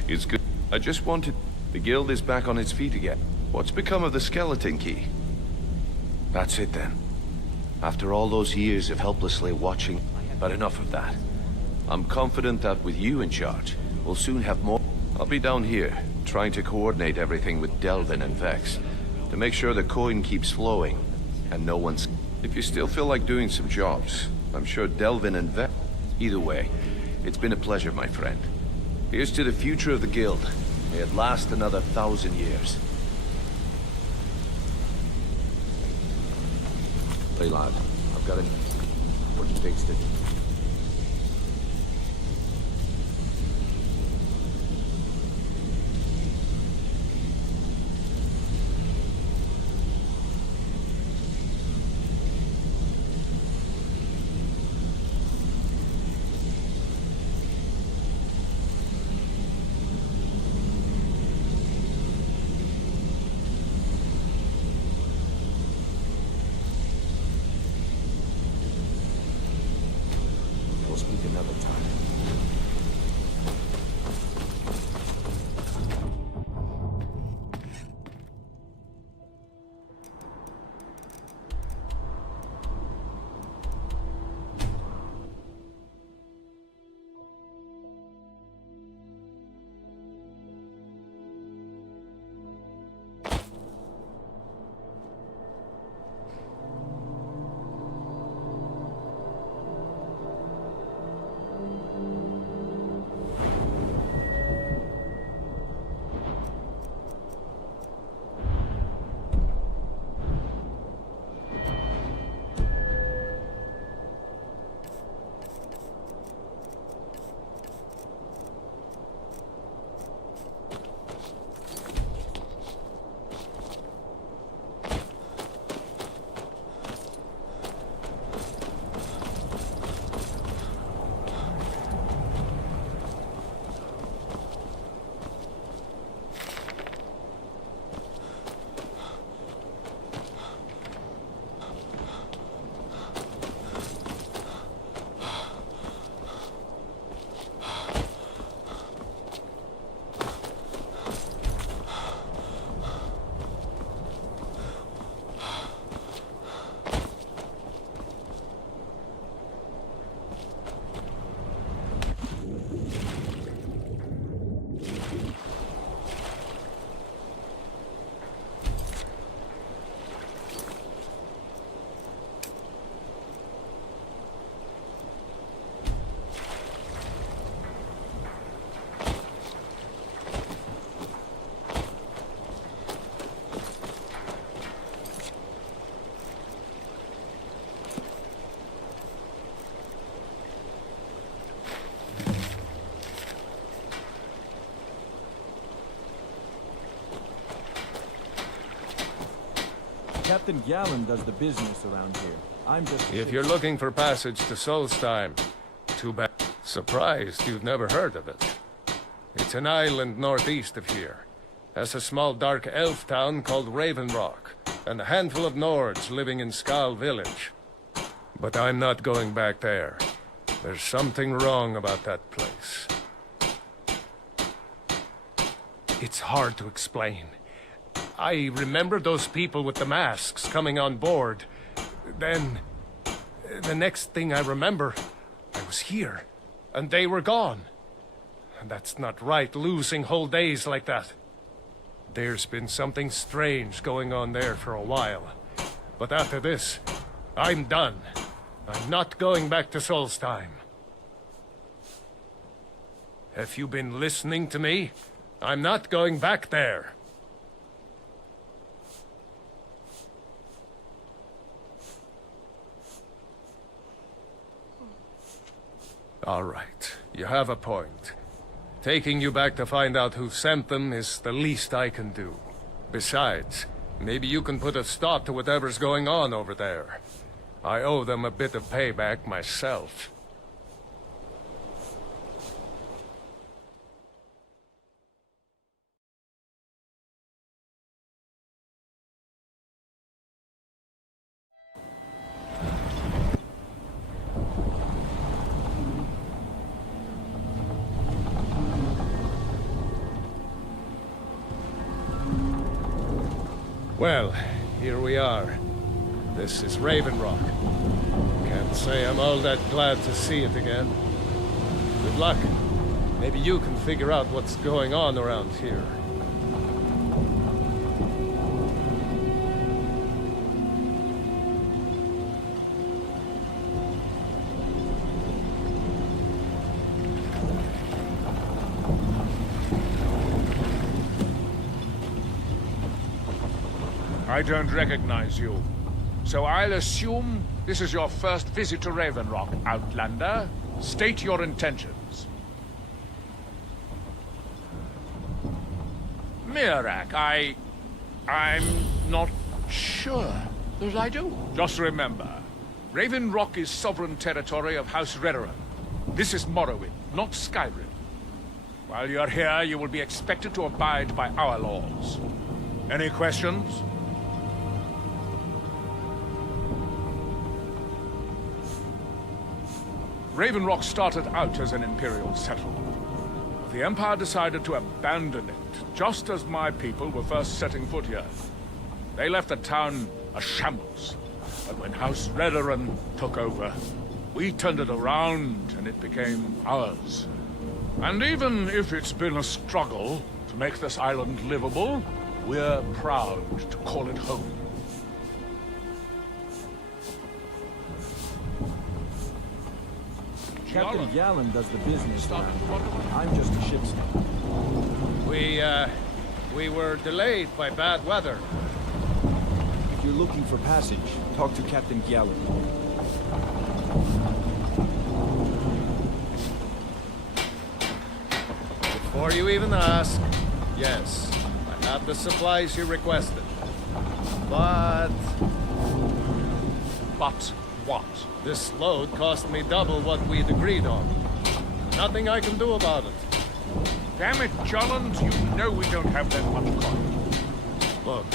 It's good. I just wanted... The guild is back on its feet again. What's become of the skeleton key? That's it then. After all those years of helplessly watching, but enough of that. I'm confident that with you in charge, we'll soon have more... I'll be down here, trying to coordinate everything with Delvin and Vex, to make sure the coin keeps flowing, and no one's... If you still feel like doing some jobs, I'm sure Delvin and Vex... Either way, it's been a pleasure, my friend. Here's to the future of the guild. May it last another 1,000 years. Hey lad, I've got what it takes to... We'll speak another time. Captain Gallon does the business around here. I'm just... If you're looking for passage to Solstheim, too bad. Surprised you've never heard of it. It's an island northeast of here. Has a small dark elf town called Raven Rock, and a handful of Nords living in Skal village. But I'm not going back there. There's something wrong about that place. It's hard to explain. I remember those people with the masks coming on board. Then, the next thing I remember, I was here, and they were gone. And that's not right, losing whole days like that. There's been something strange going on there for a while. But after this, I'm done. I'm not going back to Solstheim. Have you been listening to me? I'm not going back there. All right, you have a point. Taking you back to find out who sent them is the least I can do. Besides, maybe you can put a stop to whatever's going on over there. I owe them a bit of payback myself. Well, here we are. This is Raven Rock. Can't say I'm all that glad to see it again. Good luck. Maybe you can figure out what's going on around here. I don't recognize you. So I'll assume this is your first visit to Raven Rock, Outlander. State your intentions. Mirak, I'm not sure that I do. Just remember, Raven Rock is sovereign territory of House Redoran. This is Morrowind, not Skyrim. While you're here, you will be expected to abide by our laws. Any questions? Raven Rock started out as an Imperial settlement. The Empire decided to abandon it, just as my people were first setting foot here. They left the town a shambles. But when House Redoran took over, we turned it around and it became ours. And even if it's been a struggle to make this island livable, we're proud to call it home. Captain Gallen does the business around here. I'm just a ship's We were delayed by bad weather. If you're looking for passage, talk to Captain Gallen. Before you even ask, yes, I have the supplies you requested. But what? This load cost me double what we'd agreed on. Nothing I can do about it. Damn it, Jolland, you know we don't have that much coin. Look,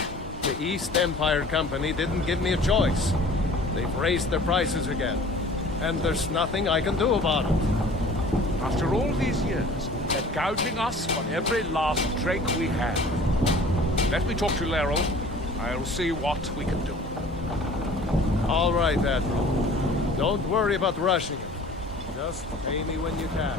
the East Empire Company didn't give me a choice. They've raised their prices again. And there's nothing I can do about it. After all these years, they're gouging us on every last drake we have. Let me talk to Laeral. I'll see what we can do. All right, Admiral. Don't worry about rushing it. Just pay me when you can.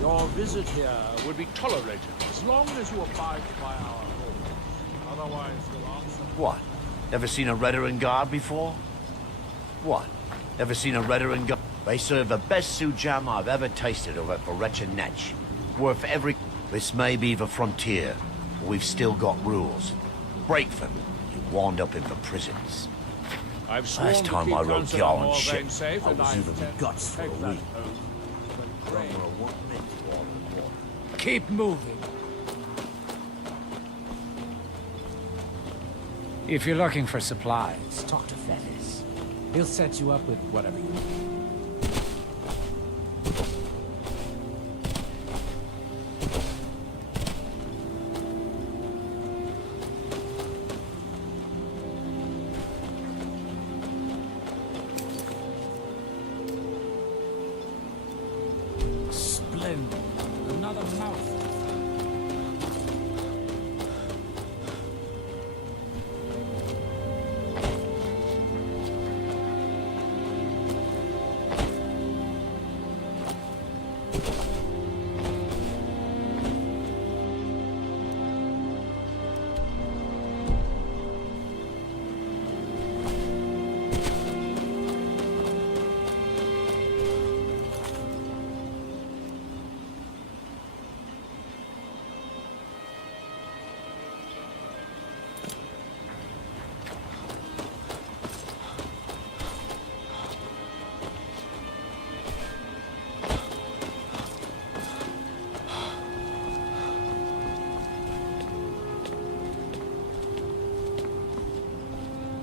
Your visit here Will be tolerated as long as you abide by our rules. Otherwise, you'll answer. What? Ever seen a Redoran guard before? What? Ever seen a Redoran guard? They serve the best sujam I've ever tasted over for Rechenech. Worth every... This may be the frontier, but we've still got rules. Break them, you wind up in the prisons. I've sworn Last to time keep I rode Johnson Jarl more on ship, than safe, I and was I even the intend guts to for a take that week. oath. But pray- Keep moving. If you're looking for supplies, talk to Fettes. He'll set you up with whatever you need. Splendid. Another mouthful.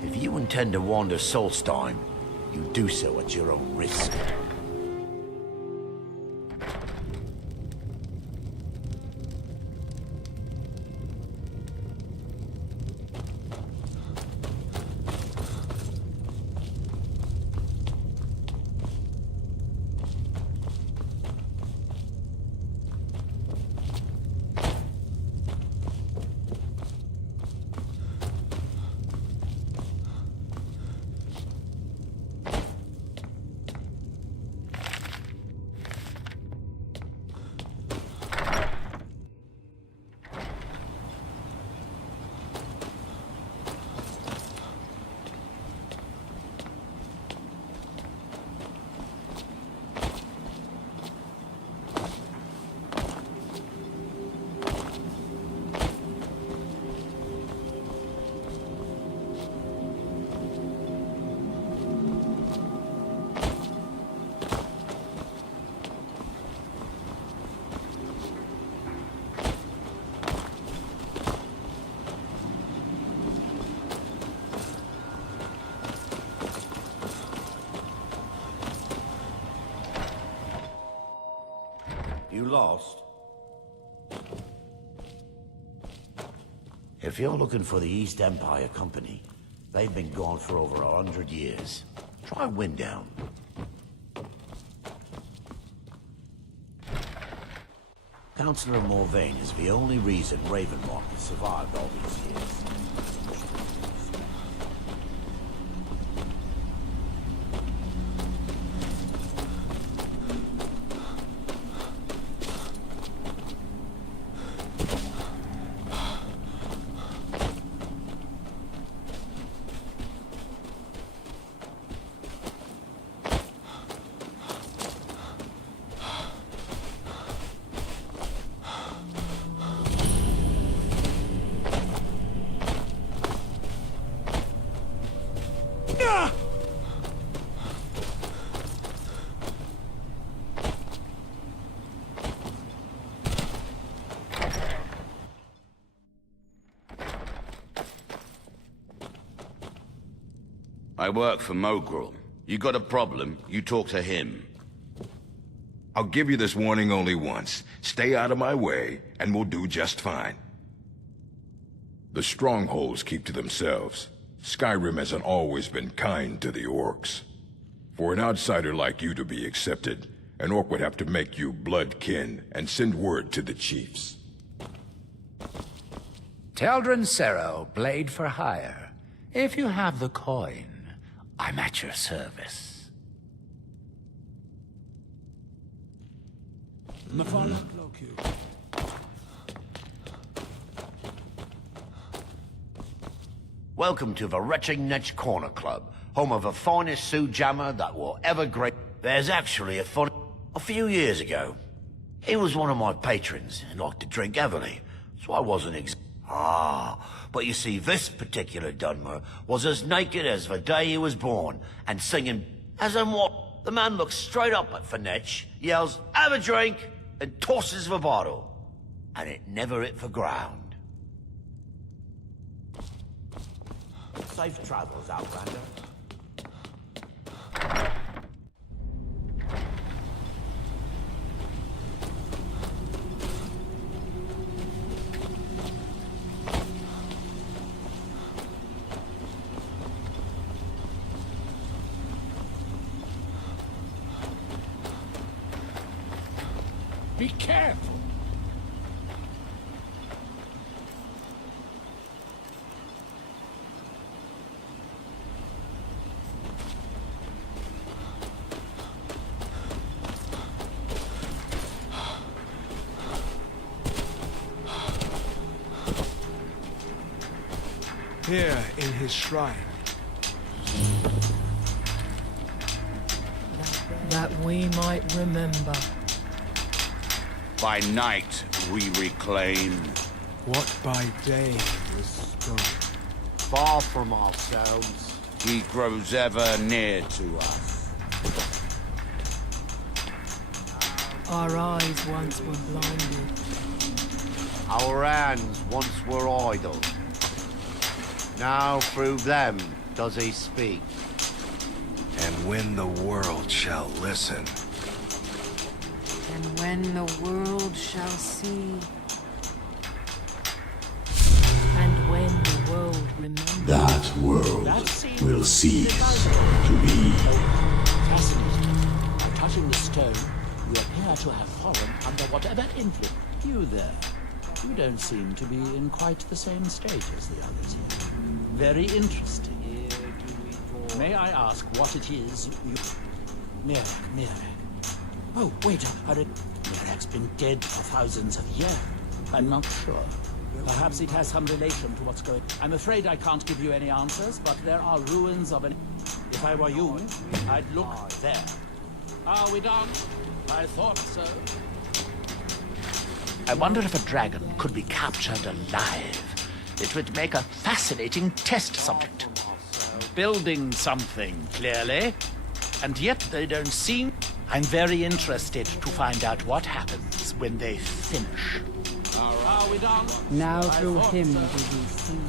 If you intend to wander Solstheim, you do so at your own risk. You lost? If you're looking for the East Empire Company, they've been gone for over 100 years. Try Winddown. Councillor Morvain is the only reason Ravenlock has survived all these years. I work for Mogrel. You got a problem, you talk to him. I'll give you this warning only once. Stay out of my way, and we'll do just fine. The strongholds keep to themselves. Skyrim hasn't always been kind to the orcs. For an outsider like you to be accepted, an orc would have to make you blood kin and send word to the chiefs. Teldrin Sero, blade for hire. If you have the coin, I'm at your service. Welcome to the Retching Netch Corner Club, home of the finest Sioux jammer that will ever grace. There's actually a few years ago, he was one of my patrons and liked to drink heavily, so I wasn't but you see, this particular Dunmer was as naked as the day he was born, and singing, as in what? The man looks straight up at Finetch, yells, "Have a drink," and tosses the bottle. And it never hit the ground. Safe travels, Outlander. Be careful. Here in his shrine. That we might remember. By night, we reclaim. What by day was stolen. Far from ourselves. He grows ever near to us. Our eyes once were blinded. Our hands once were idle. Now through them does he speak. And when the world shall listen. And when the world shall see. And when the world remembers. That world will cease to be. Fascinating. By touching the stone, you appear to have fallen under whatever influence. You there. You don't seem to be in quite the same state as the others here. Very interesting. May I ask what it is you... Mirek. Oh, wait, Mirek's been dead for thousands of years. I'm not sure. Perhaps it has some relation to what's going on. I'm afraid I can't give you any answers, but there are ruins of an... If I were you, I'd look there. Are we done? I thought so. I wonder if a dragon could be captured alive. It would make a fascinating test subject. Building something, clearly. And yet they don't seem... I'm very interested to find out what happens when they finish. Are we done? Now through him do we see.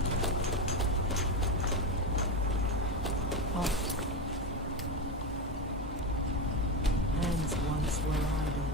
Hands once were idle.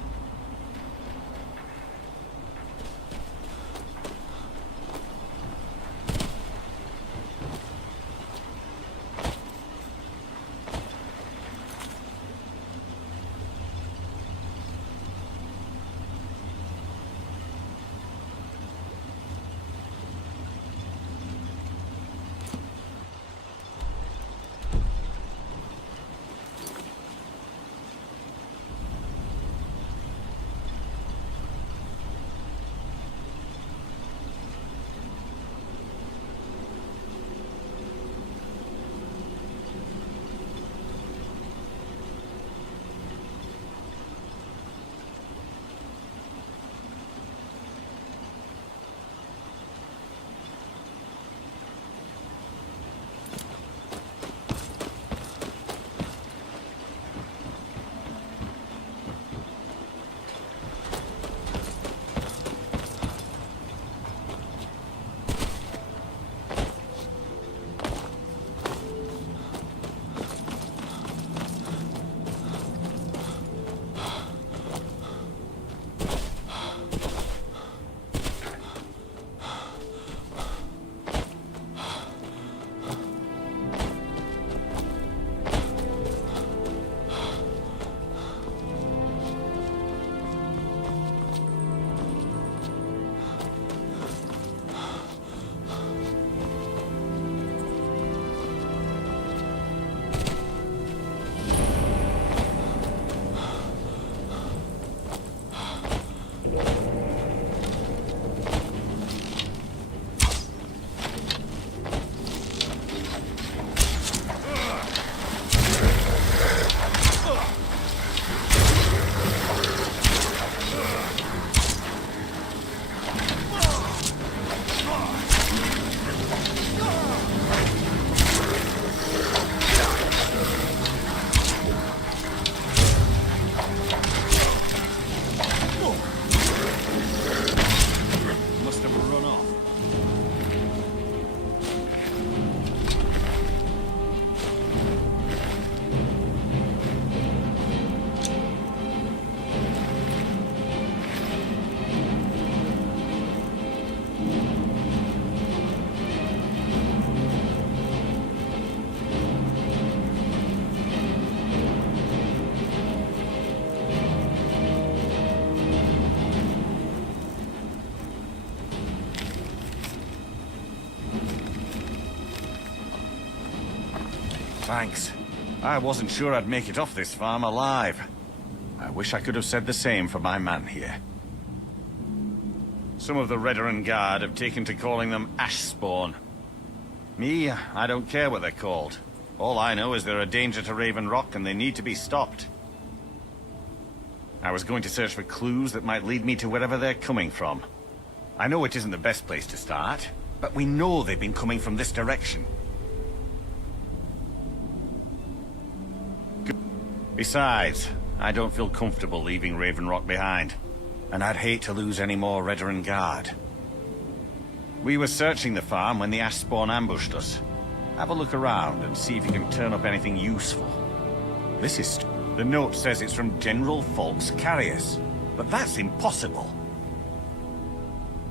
Thanks. I wasn't sure I'd make it off this farm alive. I wish I could have said the same for my man here. Some of the Redoran Guard have taken to calling them ash spawn. Me, I don't care what they're called. All I know is they're a danger to Raven Rock and they need to be stopped. I was going to search for clues that might lead me to wherever they're coming from. I know it isn't the best place to start, but we know they've been coming from this direction. Besides, I don't feel comfortable leaving Raven Rock behind, and I'd hate to lose any more Redoran Guard. We were searching the farm when the ash spawn ambushed us. Have a look around and see if you can turn up anything useful. This is... The note says it's from General Folks Carius, but that's impossible.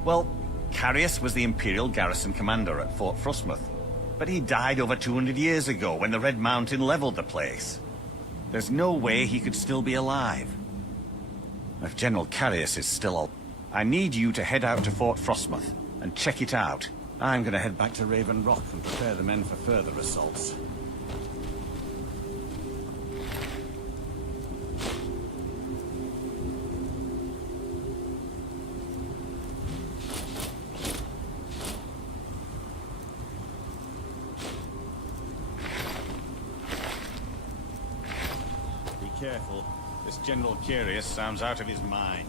Well, Carius was the Imperial garrison commander at Fort Frostmoth, but he died over 200 years ago when the Red Mountain leveled the place. There's no way he could still be alive. If General Carius is still alive, I need you to head out to Fort Frostmoth and check it out. I'm gonna head back to Raven Rock and prepare the men for further assaults. Be careful. This General Carius sounds out of his mind.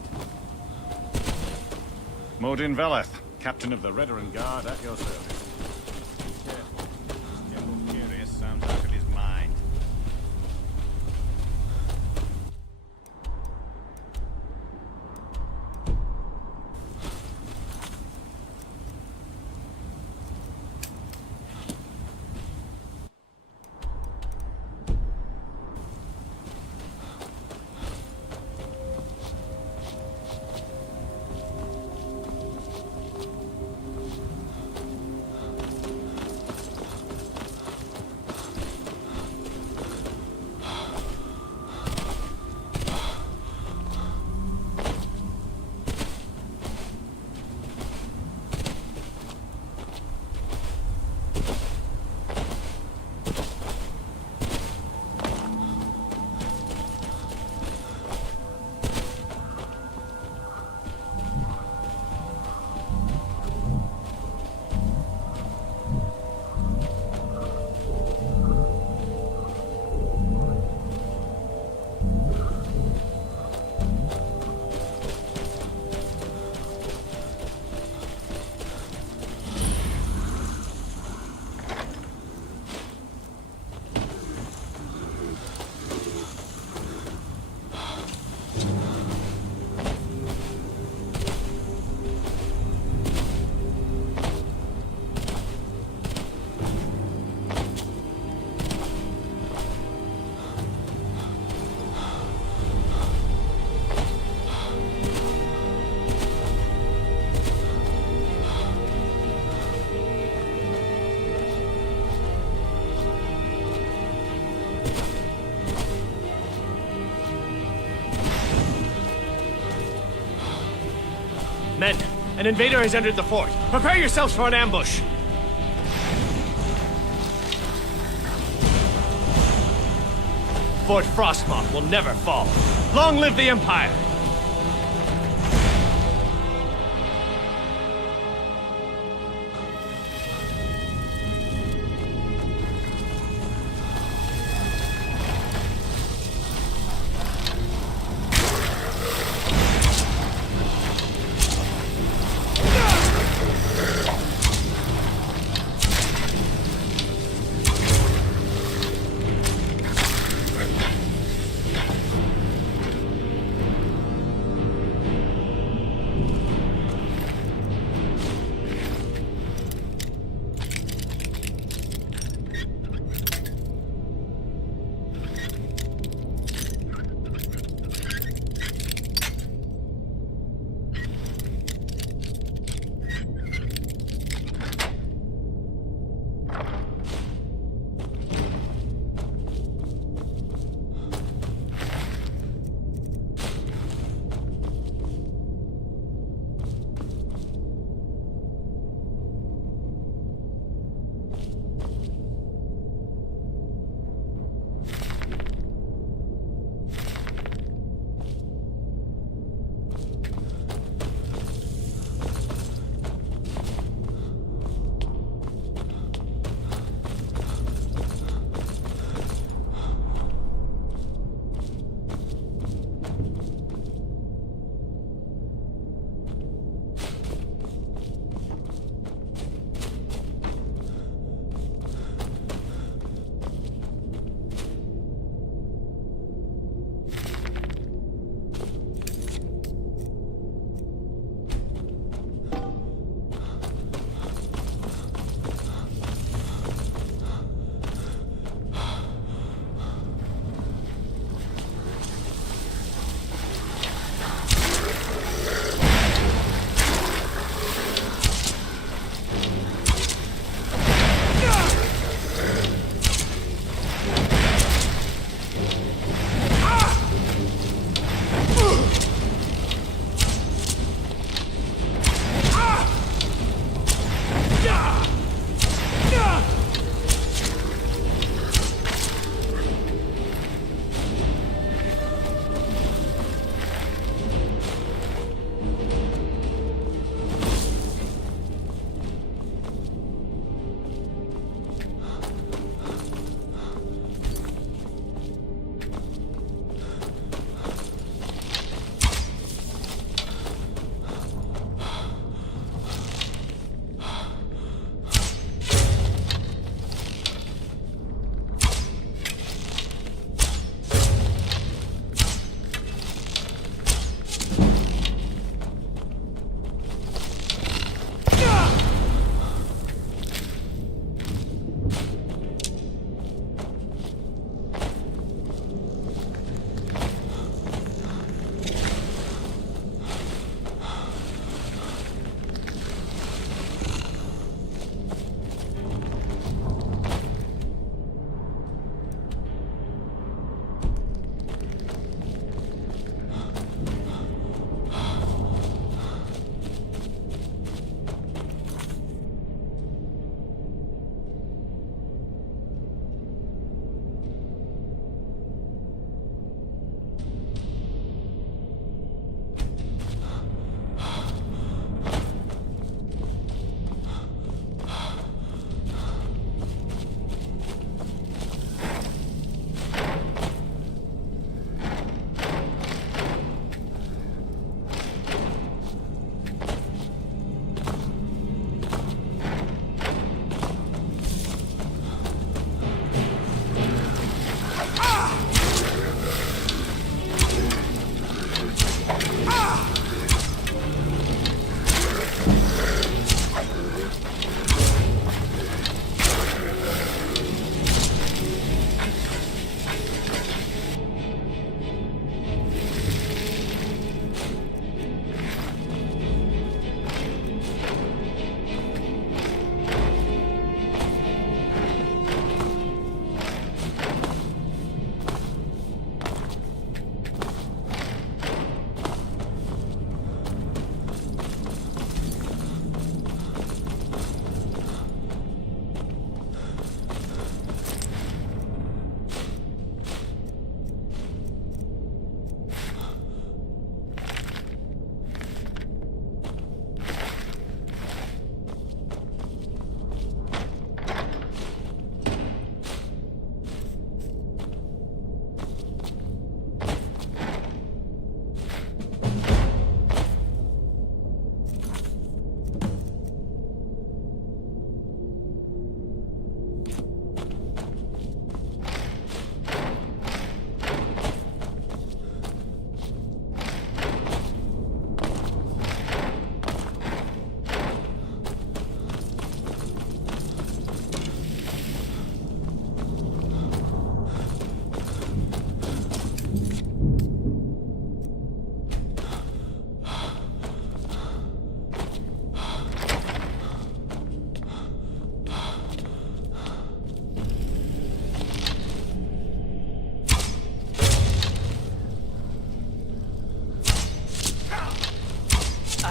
Modin Veleth, Captain of the Redoran Guard, at your service. Be careful. This General Carius sounds out of his mind. Men, an invader has entered the fort. Prepare yourselves for an ambush. Fort Frostmoth will never fall. Long live the Empire!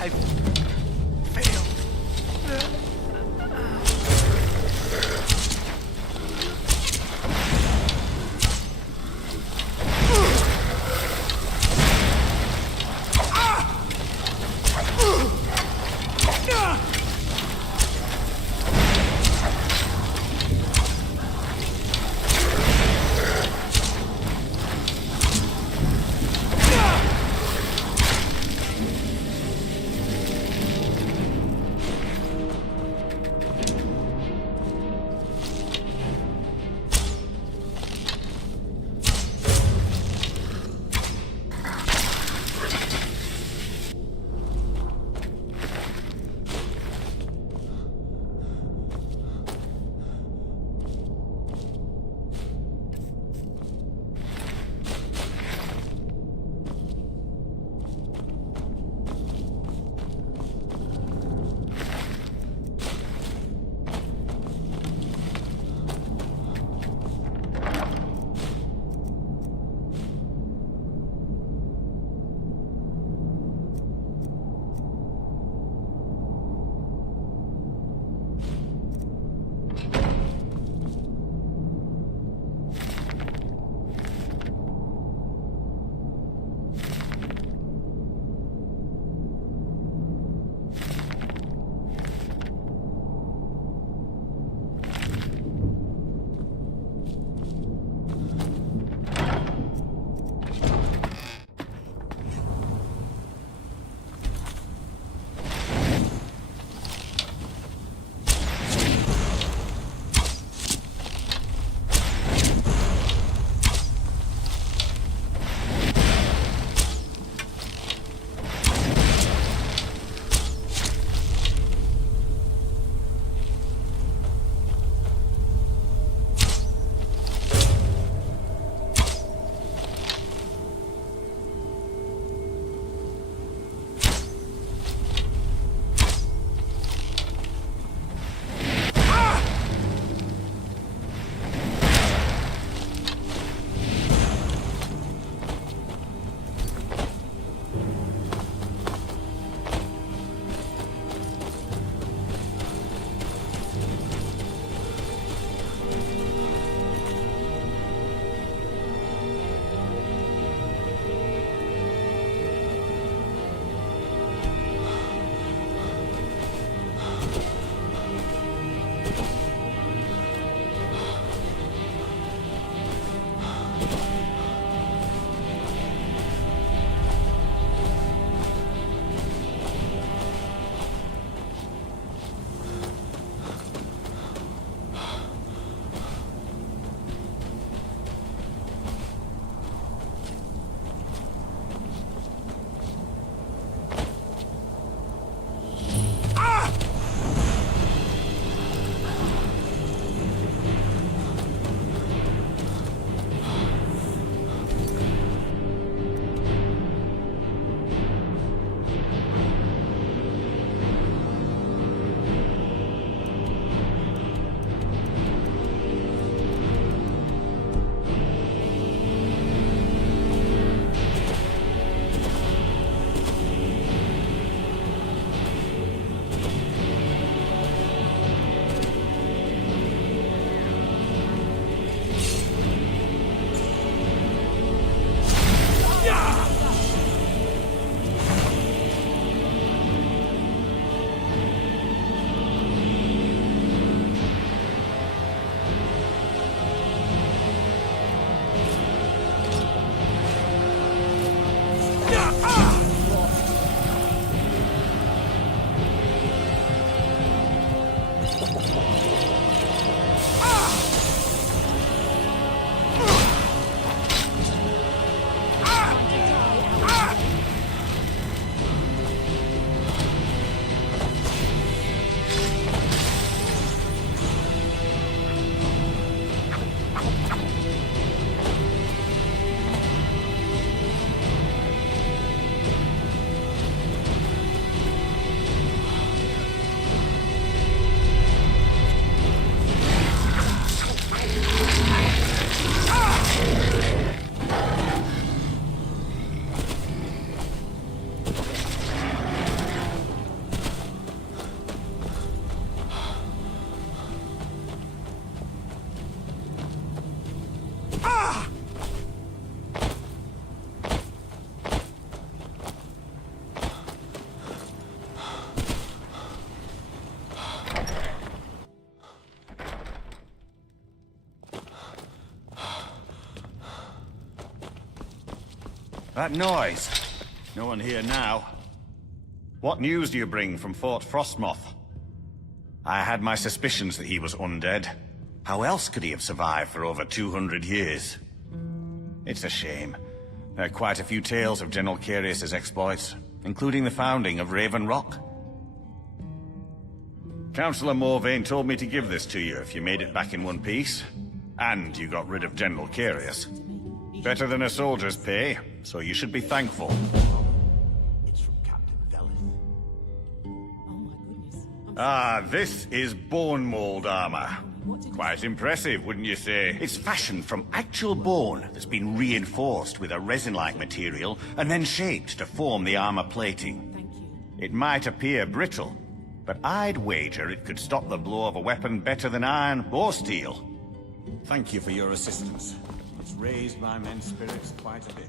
I've failed. That noise. No one here now. What news do you bring from Fort Frostmoth? I had my suspicions that he was undead. How else could he have survived for over 200 years? It's a shame. There are quite a few tales of General Carius's exploits, including the founding of Raven Rock. Councillor Morvain told me to give this to you if you made it back in one piece. And you got rid of General Carius. Better than a soldier's pay, so you should be thankful. Ah, this is bone mold armor. Quite impressive, wouldn't you say? It's fashioned from actual bone that's been reinforced with a resin-like material and then shaped to form the armor plating. It might appear brittle, but I'd wager it could stop the blow of a weapon better than iron or steel. Thank you for your assistance. It's raised my men's spirits quite a bit.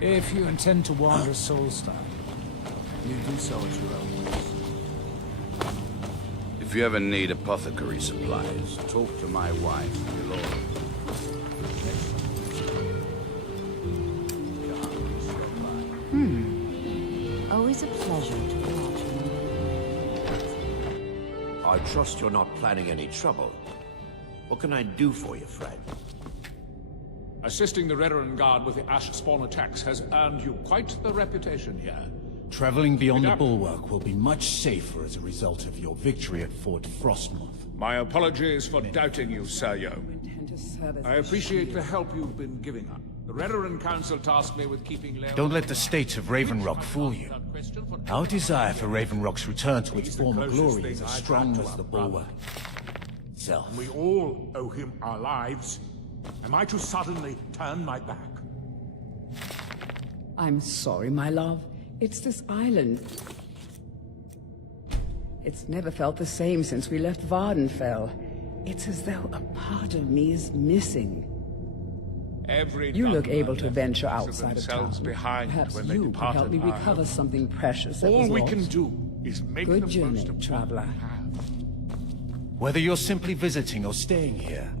If you intend to wander Soulstone, you do so at your own risk. If you ever need apothecary supplies, talk to my wife, Milord. Always a pleasure to watch. I trust you're not planning any trouble. What can I do for you, friend? Assisting the Redoran Guard with the Ash Spawn attacks has earned you quite the reputation here. Traveling beyond the bulwark will be much safer as a result of your victory at Fort Frostmoth. My apologies for doubting you, Seryo. I appreciate the help you've been giving us. The Redoran Council tasked me with keeping Leo... Don't let the state of Raven Rock fool you. Our desire for Raven Rock's return to its former glory is as strong as the bulwark itself. We all owe him our lives. Am I to suddenly turn my back? I'm sorry, my love. It's this island. It's never felt the same since we left Vardenfell. It's as though a part of me is missing. You look able to venture outside of town. Perhaps you can help me recover something precious that was All we lost. can do is make Good the journey, most of traveler. Whether you're simply visiting or staying here,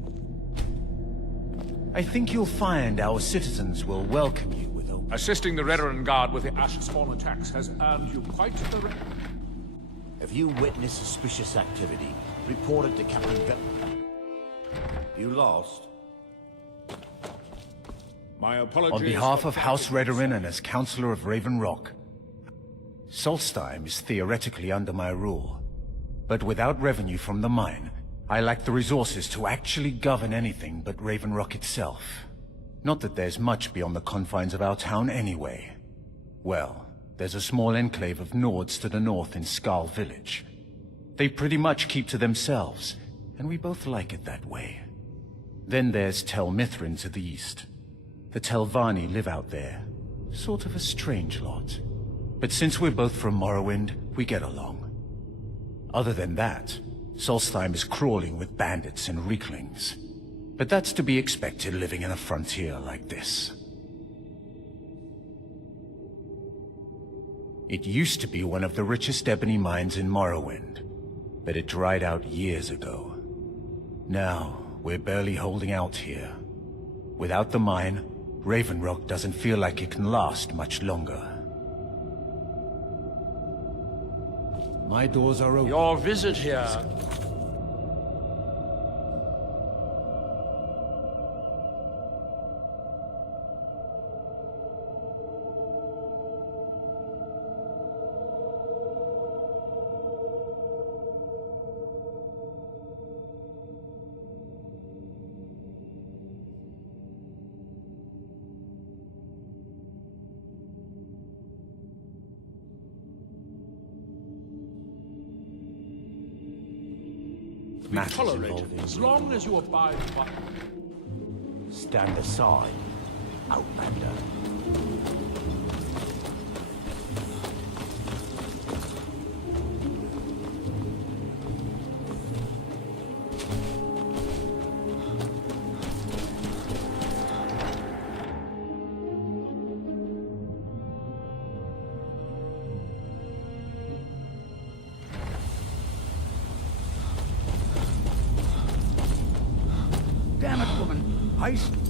I think you'll find our citizens will welcome you with open... Assisting the Redoran Guard with the Ash Spawn attacks has earned you quite the If you witness suspicious activity, report it to Captain You lost? My apologies. On behalf of House Redoran and as Councillor of Raven Rock, Solstheim is theoretically under my rule. But without revenue from the mine, I lack the resources to actually govern anything but Raven Rock itself. Not that there's much beyond the confines of our town anyway. Well, there's a small enclave of Nords to the north in Skarl Village. They pretty much keep to themselves, and we both like it that way. Then there's Tel Mithrin to the east. The Telvanni live out there. Sort of a strange lot. But since we're both from Morrowind, we get along. Other than that, Solstheim is crawling with bandits and reeklings. But that's to be expected living in a frontier like this. It used to be one of the richest ebony mines in Morrowind, but it dried out years ago. Now, we're barely holding out here. Without the mine, Raven Rock doesn't feel like it can last much longer. My doors are open. Your visit here... be tolerated as long as you abide by... Stand aside, Outlander. Damn it, woman! Haste!